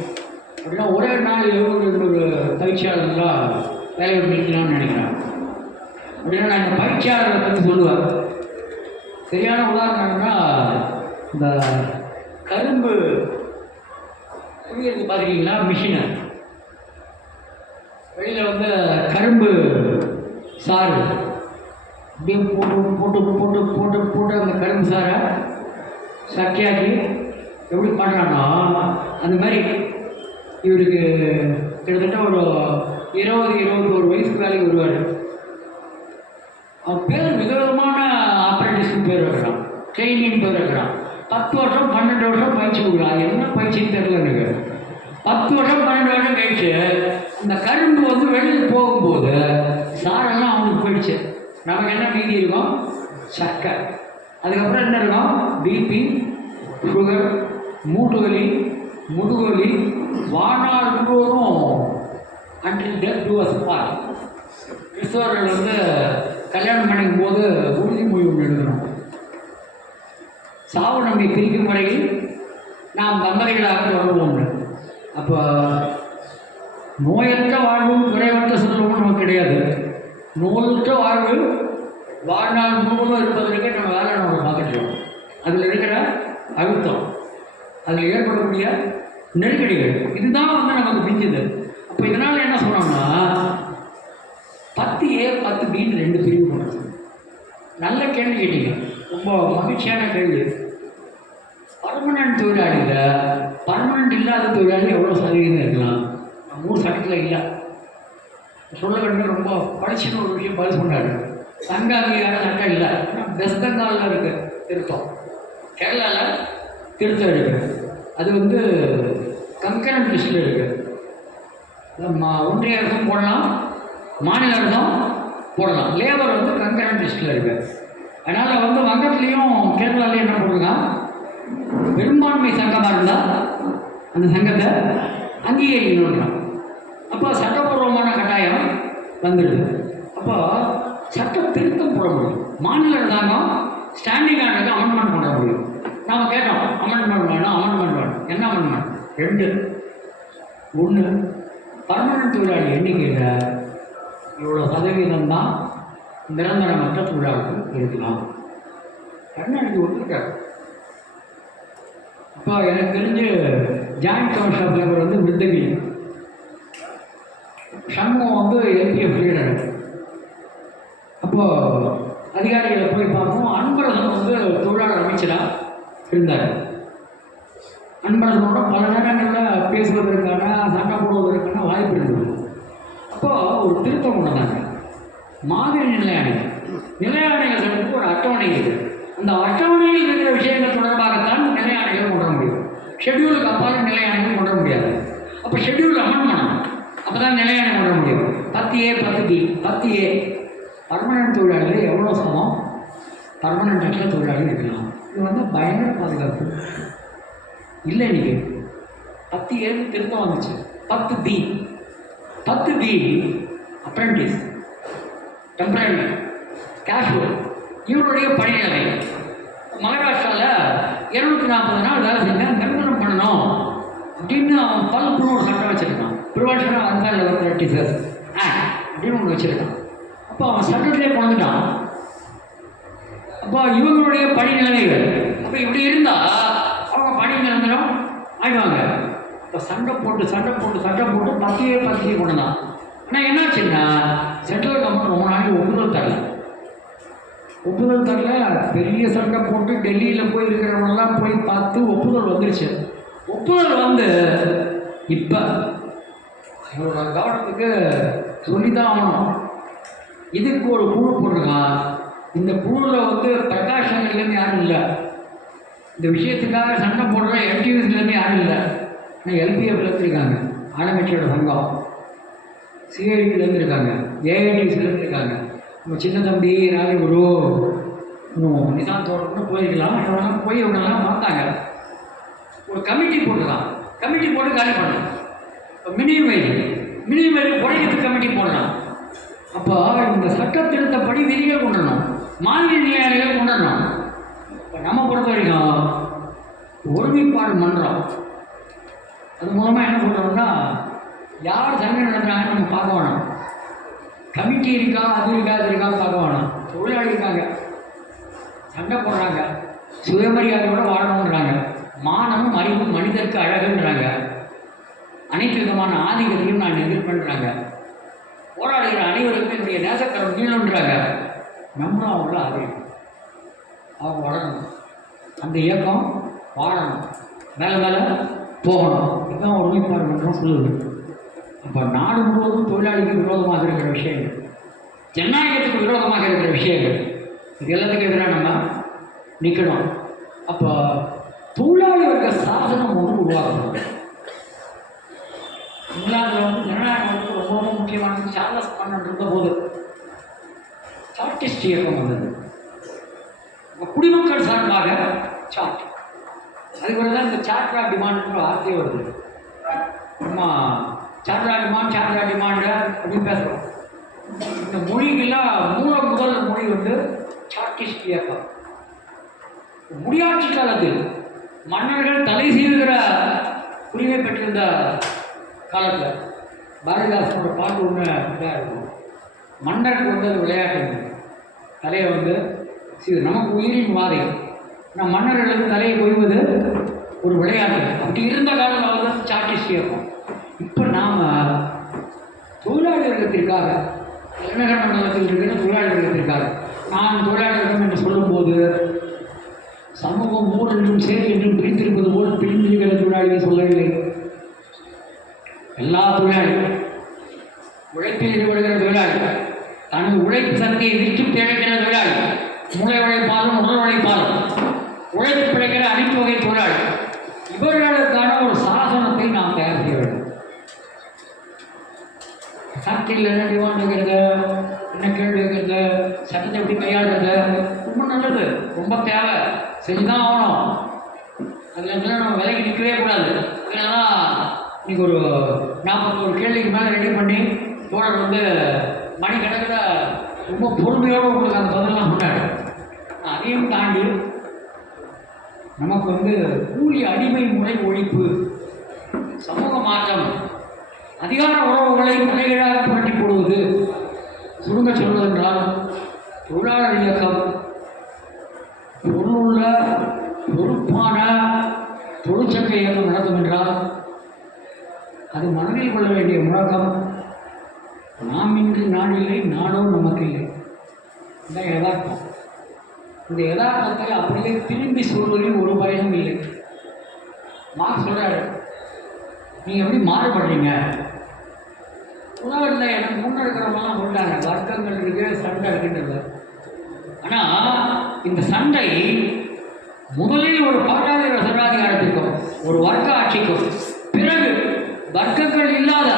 அப்படின்னா ஒரே நாள் 700 பயிற்சியாளர்களாக வேலையை நிற்கலாம்னு நினைக்கிறாங்க. அப்படின்னா நான் இந்த பயிற்சியாளர்களை பற்றி சொல்லுவேன். சரியான உதாரணம் என்னன்னா, இந்த கரும்பு இருக்கு பார்க்குறீங்களா, மிஷினை வெளியில் வந்து கரும்பு சாறு அப்படியே போட்டு போட்டு போட்டு போட்டு போட்டு அந்த கரும்பு சாரை சக்கையாக்கி எப்படி பண்ணுறான்னா, அந்த மாதிரி இவருக்கு கிட்டத்தட்ட ஒரு 20-21 வயசுக்கு வேலைக்கு வருவார். அவன் பேர் விதவிதமான ஆப்ரேட்டிஸ்க்கு பேர் வைக்கிறான், ட்ரெயினிங் பேர் வைக்கிறான். 10 வருஷம் 12 வருஷம் பயிற்சி கொடுக்குறான். என்ன பயிற்சின்னு தெரியல எனக்கு. 10 வருஷம் 12 வருஷம் கழிச்சு அந்த கரும்பு வந்து வெளியில் போகும்போது சாரெல்லாம் அவனுக்கு போயிடுச்சு. நமக்கு என்ன மீதி இருக்கும்? சக்கரை. அதுக்கப்புறம் என்ன இருக்கும்? பிபி, சுகர், மூட்டு வலி, முதுகு வலி, வாழ்நாள் முழுவதும் until death to us part. கிறிஸ்தவர்கள் வந்து கல்யாணம் பண்ணிக்கும் போது உறுதிமொழி ஒன்று எழுதணும். சாவு நம்மை பிரிக்கும் வரையில் நாம் தம்பதிகளாக தொடர்வோம். அப்போ நோயற்ற வாழ்வும் குறைவற்ற செல்வமும் நமக்கு கிடையாது. நோயற்ற வாழ்வு வாழ்நாள் முழுவதும் இருப்பதற்கு நம்ம வேலை நம்ம பார்த்துட்டோம். அதில் இருக்கிற அழுத்தம், அதில் ஏற்படக்கூடிய நெருக்கடிகள், இதுதான் வந்து நமக்கு பிடிச்சது. அப்போ இதனால் என்ன சொன்னோம்னா, 10A 10Bன்னு 2 பிரிவு பண்ணுறது. நல்ல கேள்வி கேட்டீங்க, ரொம்ப மகிழ்ச்சியான கேள்வி. பர்மனன்ட் தொழிலாளியில் பர்மனன்ட் இல்லாத தொழிலாளி எவ்வளோ சதவீதம் இருக்கலாம்? 3 சட்டத்தில் இல்லை. சொல்ல வேண்டும், ரொம்ப படிச்சுன்னு ஒரு விஷயம் பதில் சொன்னார். சங்க அங்கீகார சட்டம் இல்லை. வெஸ்ட் பெங்காலில் இருக்குது திருத்தம், கேரளாவில் திருத்தம் இருக்குது. அது வந்து கன்கரண்ட் லிஸ்ட்டில் இருக்குது. ஒன்றிய அரசும் போடலாம், மாநில அரசும் போடலாம். லேபர் வந்து கன்கரண்ட் லிஸ்ட்டில் இருக்குது. அதனால் வந்து வங்கத்துலேயும் கேரளாலேயும் என்ன போடுங்க, பெரும்பான்மை சங்கமாக இருந்தால் அந்த சங்கத்தை அங்கீகரிக்கணுன்றான். அப்போ சட்டப்பூர்வமான கட்டாயம் வந்துடுது. அப்போ சட்ட திருத்தம் போட முடியும். மாநில அரசாங்கம் ஸ்டாண்டிங் ஆர்டருக்கு அமெண்ட்மெண்ட் பண்ண முடியும். நாம் கேட்டோம், அமெண்ட்மெண்ட் வேணும், அமெண்ட்மெண்ட் வேணும். என்ன அமெண்ட்மெண்ட்? 2. 1, பர்மனன்ட் தொழிலாளி எண்ணிக்கையில் இவ்வளோ சதவீதம் தான் நிரந்தரமற்ற தொழிலாளர்கள் இருக்கலாம். கருணாநிதி ஒத்துக்கிட்டார். அப்போ எனக்கு தெரிஞ்சு ஜாயிண்ட் கமிஷன் ஆஃப் லேபர் வந்து விருத்தகிரி, சண்முகம் வந்து LPF லீடர். அப்போது அதிகாரிகளை போய் பார்த்தோம். அன்பரசன் வந்து தொழிலாளர் அமைச்சராக இருந்தார். அன்பரசனோட பல நேரங்களில் பேசுவதற்கான, சண்டை போடுவதற்கான வாய்ப்பு இருந்தது. அப்போது ஒரு திருத்தம் கொண்டு வந்தாங்க. மாதிரி நிலையாணைகள், நிலையாணைகள் சட்டத்துக்கு ஒரு அட்டவணை இருக்குது. அந்த அட்டவணையில் இருக்கிற விஷயங்கள் தொடர்பாகத்தான் நிலையாணைகள் கொண்டு வர முடியும். ஷெட்யூலுக்கு அப்பாலும் நிலையாணைகள் கொண்டு வர முடியாது. அப்போ ஷெட்யூல் அமெண்ட் பண்ணணும், அப்போ தான் நிலையாணை கொண்டு வர முடியும். 10A 10B. 10A பர்மனன்ட் தொழிலாளிகள் எவ்வளோ சமம் பர்மனன்ட் தொழிலாளி இருக்கலாம். இது வந்து பயங்கர பாதுகாப்பு இல்லை. இன்றைக்கி 10A திருத்தம் வந்துச்சு. 10B தி அப்ரெண்டிஸ், டெம்பரரி, கேஷுவல், இவருடைய பணிநிலை. மகாராஷ்டிராவில் 240 நாள் வேலை செஞ்சேன், நிரந்தரம் பண்ணணும் அப்படின்னு அவன் பல்புன்னு ஒரு சட்டம் வச்சுருக்கான். Prevention of unfair labour practices act அப்படின்னு ஒன்று வச்சுருக்கான். அப்போ அவன் சட்டத்திலே கொண்டுட்டான். அப்போ இவங்களுடைய பணி நிலைமைகள் அப்போ இப்படி இருந்தால் அவங்க பணி நிரந்தரம் ஆயிடுவாங்க. இப்போ சண்டை போட்டு பத்தியே கொண்டு தான். ஆனால் என்னாச்சுன்னா சென்ட்ரல் கவர்மெண்ட் ரொம்ப நாளைக்கு ஒப்புதல் தரல. பெரிய சண்டை போட்டு டெல்லியில் போய் இருக்கிறவங்கெல்லாம் போய் பார்த்து ஒப்புதல் வந்துருச்சு. ஒப்புதல் வந்து இப்போ இவரோட கவனத்துக்கு சொல்லித்தான் ஆகணும். இதுக்கு ஒரு குழு போட்டிருக்கான். இந்த குழுவில் வந்து பிரகாஷன்லேருந்து யாரும் இல்லை, இந்த விஷயத்துக்காக சண்டை போடுற என்டிவிஸ்லேருந்து யாரும் இல்லை. ஆனால் எல்பிஎஃப்லேருந்து இருக்காங்க, ஆளுங்கட்சியோட சங்கம், சிஐடிலேருந்து இருக்காங்க, ஏஐடிஸ்லேருந்து இருக்காங்க. நம்ம சின்ன தம்பி ராஜகுரு இன்னும் நிசாந்தோடன்னு போயிருக்கலாம். இவங்கெல்லாம் போய் இவங்கெல்லாம் பார்த்தாங்க. ஒரு கமிட்டி போட்டுக்கலாம், கமிட்டி போட்டு காலி பண்ணலாம். இப்போ மினிமம் வேஜ் உடைக்கிறதுக்கு கமிட்டி போடலாம். அப்போ இந்த சட்ட திருத்தப்படி விதிகள் கொண்டுடணும், மாநில நிலையாளிகள் கொண்டுடணும். இப்போ நம்ம பொறுத்த வரைக்கும் ஒருமைப்பாடு மன்றம், அது மூலமாக என்ன சொல்கிறோம்னா யார் சண்டை நடத்துகிறாங்கன்னு நம்ம பார்க்க வேணாம். கமிட்டி இருக்கா, அது இருக்கான்னு பார்க்க வேணாம். தொழிலாளி இருக்காங்க, சண்டை போடுறாங்க, சுயமரியாதையோடு வாழணுன்றாங்க, மானமும் அறிவும் மனிதருக்கு அழகுன்றாங்க, அனைத்து விதமான ஆதிக்கத்தையும் நான் எதிர்பண்றாங்க, போராடுகிற அனைவருக்கும் என்னுடைய நேசக்கரம் நீளம்ன்றாங்க. நம்மளும் அவங்கள அறியும், அவங்க வளரணும், அந்த இயக்கம் வாழணும், மேலே போகணும். இதுதான் ஒருமைப்பாடு மன்றம் சொல்லுது. அப்போ நாடு முழுவதும் தொழிலாளிக்கு விரோதமாக இருக்கிற விஷயங்கள், ஜனநாயகத்துக்கு விரோதமாக இருக்கிற விஷயங்கள், இது எல்லாத்துக்கும் எதிராக நம்ம நிற்கணும். அப்போ தொழிலாளி வர்க்க சாசனம் ஒன்று உருவாக்கணும். இங்கிலாந்தில் வந்து ஜனநாயகம் வந்து ரொம்ப முக்கியமானது. சார்லஸ் மன்னன் இருந்தபோது சார்டிஸ்ட் இயக்கம் வந்தது. குடிமக்கள் சார்பாக சார்ட், அதுக்கு தான் இந்த சார்டரா டிமாண்ட்ன்ற வார்த்தையே வருது. நம்ம சார்டரா டிமாண்டு அப்படின்னு பேசுகிறோம். இந்த மொழிக்கெல்லாம் முதல் மொழி வந்து சார்டிஸ்ட் இயக்கம். முடியாட்சி காலத்தில் மன்னர்கள் தலை சீவுகிற உரிமை பெற்றிருந்த காலத்தில் பாரதிதாசனோட பாட்டு ஒன்று இதாக இருக்கும். மன்னருக்கு வந்து அது விளையாட்டு, தலையை வந்து நமக்கு உயிரின் வாதை, நம் மன்னர்களுக்கு தலையை கொய்வது ஒரு விளையாட்டு. அப்படி இருந்த காலம் வந்து சார்டிஸ்ட் இயக்கம். இப்போ நாம் தொழிலாளி வர்க்கத்திற்காக, தலைநகர் மண்டலத்தில் இருக்கிற தொழிலாளி வர்க்கத்திற்காக, நான் தொழிலாளி வர்க்கம் என்று சொல்லும்போது சமூகம் ஊர் என்றும் சேரி என்றும் பிரித்திருப்பது போல் பிரிந்திருக்கிற தொழிலாளியை சொல்லவில்லை. எல்லா தொழிலாளிகள், உழைப்பில் ஈடுபடுகிற தொழிலாளிகள், தனது உழைப்பு சக்தியை விற்று பிழைக்கிற தொழிலாளிகள், மூளை உழைப்பாலும் உடல் உழைப்பாலும் உழைப்பு பிழைக்கிற அனைத்து வகை தொழிலாளிகள், இவர்களுக்கான ஒரு சாசனத்தை நாம் தயார் செய்ய வேண்டும். ஃபேக்ட்ரியில் என்ன டிமாண்ட் வைக்கிறது, என்ன கேள்வி வைக்கிறது, சட்டத்தை எப்படி கையாளுறது, ரொம்ப நல்லது, ரொம்ப தேவை, செஞ்சுதான் ஆகணும். அதில் நம்ம விலைக்கு நிற்கவே கூடாது. அதனால இன்றைக்கி ஒரு 41 கேள்விக்கு மேலே ரெடி பண்ணி தோழர் வந்து மணிக்கணக்கில் ரொம்ப பொறுமையோடு உங்களுக்கு அந்த பதிலெலாம் கொண்டாடு. அதையும் தாண்டி நமக்கு வந்து கூலி அடிமை முறை ஒழிப்பு, சமூக மாற்றம், அதிகார உறவுகளை முறைகேடாக புரட்டி போடுவது, சுருங்க சொல்வதென்றால் தொழிலாளர் இயக்கம் பொருளுள்ள பொறுப்பான தொழிற்சங்க இயக்கம் நடக்கும் என்றால் அது மனதில் கொள்ள வேண்டிய முழக்கம், நாம் இன்று நாடில்லை, நாடோ நமக்கு இல்லை. இந்த யதார்த்தம், இந்த யதார்த்தத்தை அப்படியே திரும்பி சொல்வதில் ஒரு பயனும் இல்லை. மார்க்ஸ் சொல்கிறாரு, நீங்கள் எப்படி மாறுபடுறீங்க? உலகத்தில் எனக்கு முன்னே இருக்கிறவங்கலாம் சொல்லிட்டாங்க வர்க்கங்கள் இருக்குது, சண்டை இருக்குன்றது. ஆனால் இந்த சண்டை முதலில் ஒரு பாட்டாளி சர்வாதிகாரத்திற்கும் ஒரு வர்க்க ஆட்சிக்கும், பிறகு வர்க்கங்கள் இல்லாத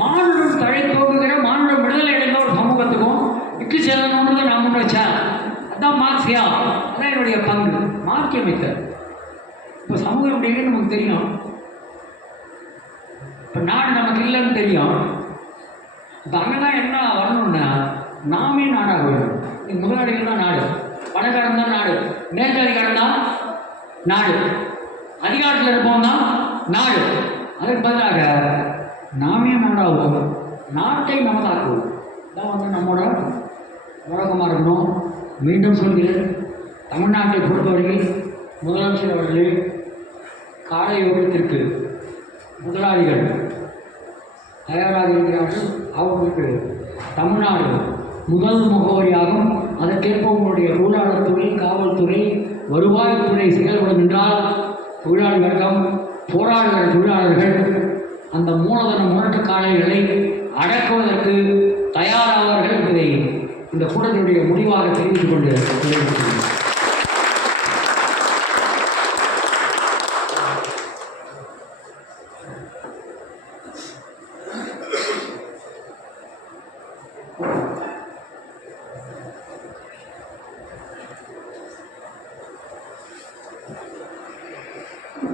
மானுடம் தழைத்தோங்குகிற மானுடம் விடுதலை அடைந்த ஒரு சமூகத்துக்கும் விட்டு செல்லணுன்றது நான் முன் வச்சேன். அதுதான் மார்க்சியா, அதான் என்னுடைய பங்கு. மார்க்கியமைத்தல். இப்போ சமூகம் எப்படின்னு நமக்கு தெரியும், இப்போ நாடு நமக்கு இல்லைன்னு தெரியும். இப்போ அங்கெல்லாம் என்ன வரணும்னா நாமே நாடாக வேணும். முதலாளிகள் தான் நாடு, பணக்காரன் தான் நாடு, மேலதிகாரம் தான் நாடு, அதிகாரத்தில் இருப்பவன் தான் நாடு. அதற்கு பதிலாக நாமே நாடாகும், நாட்டை நமதாக்குவோம். இதான் வந்து நம்மோட முழக்கமாக இருக்கணும். மீண்டும் சொல்கிறேன், தமிழ்நாட்டை பொறுத்தவரையில் முதலமைச்சர் அவர்கள் காலை யோகத்திற்கு முதலாளிகள் தயாராக இருக்கிறார்கள். அவர்களுக்கு தமிழ்நாடு முதல் முகவரியாகும். அதற்கேற்ப உங்களுடைய தொழிலாளர் துறை, காவல்துறை, வருவாய்த்துறை செயல்படும் என்றால் தொழிலாளி வர்க்கம், போராடுகிற தொழிலாளர்கள் அந்த மூலதன முரட்டுக்காலைகளை அடக்குவதற்கு தயாராவார்கள் என்பதை இந்த கூட்டத்தினுடைய முடிவாக தெரிவித்துக் கொண்டு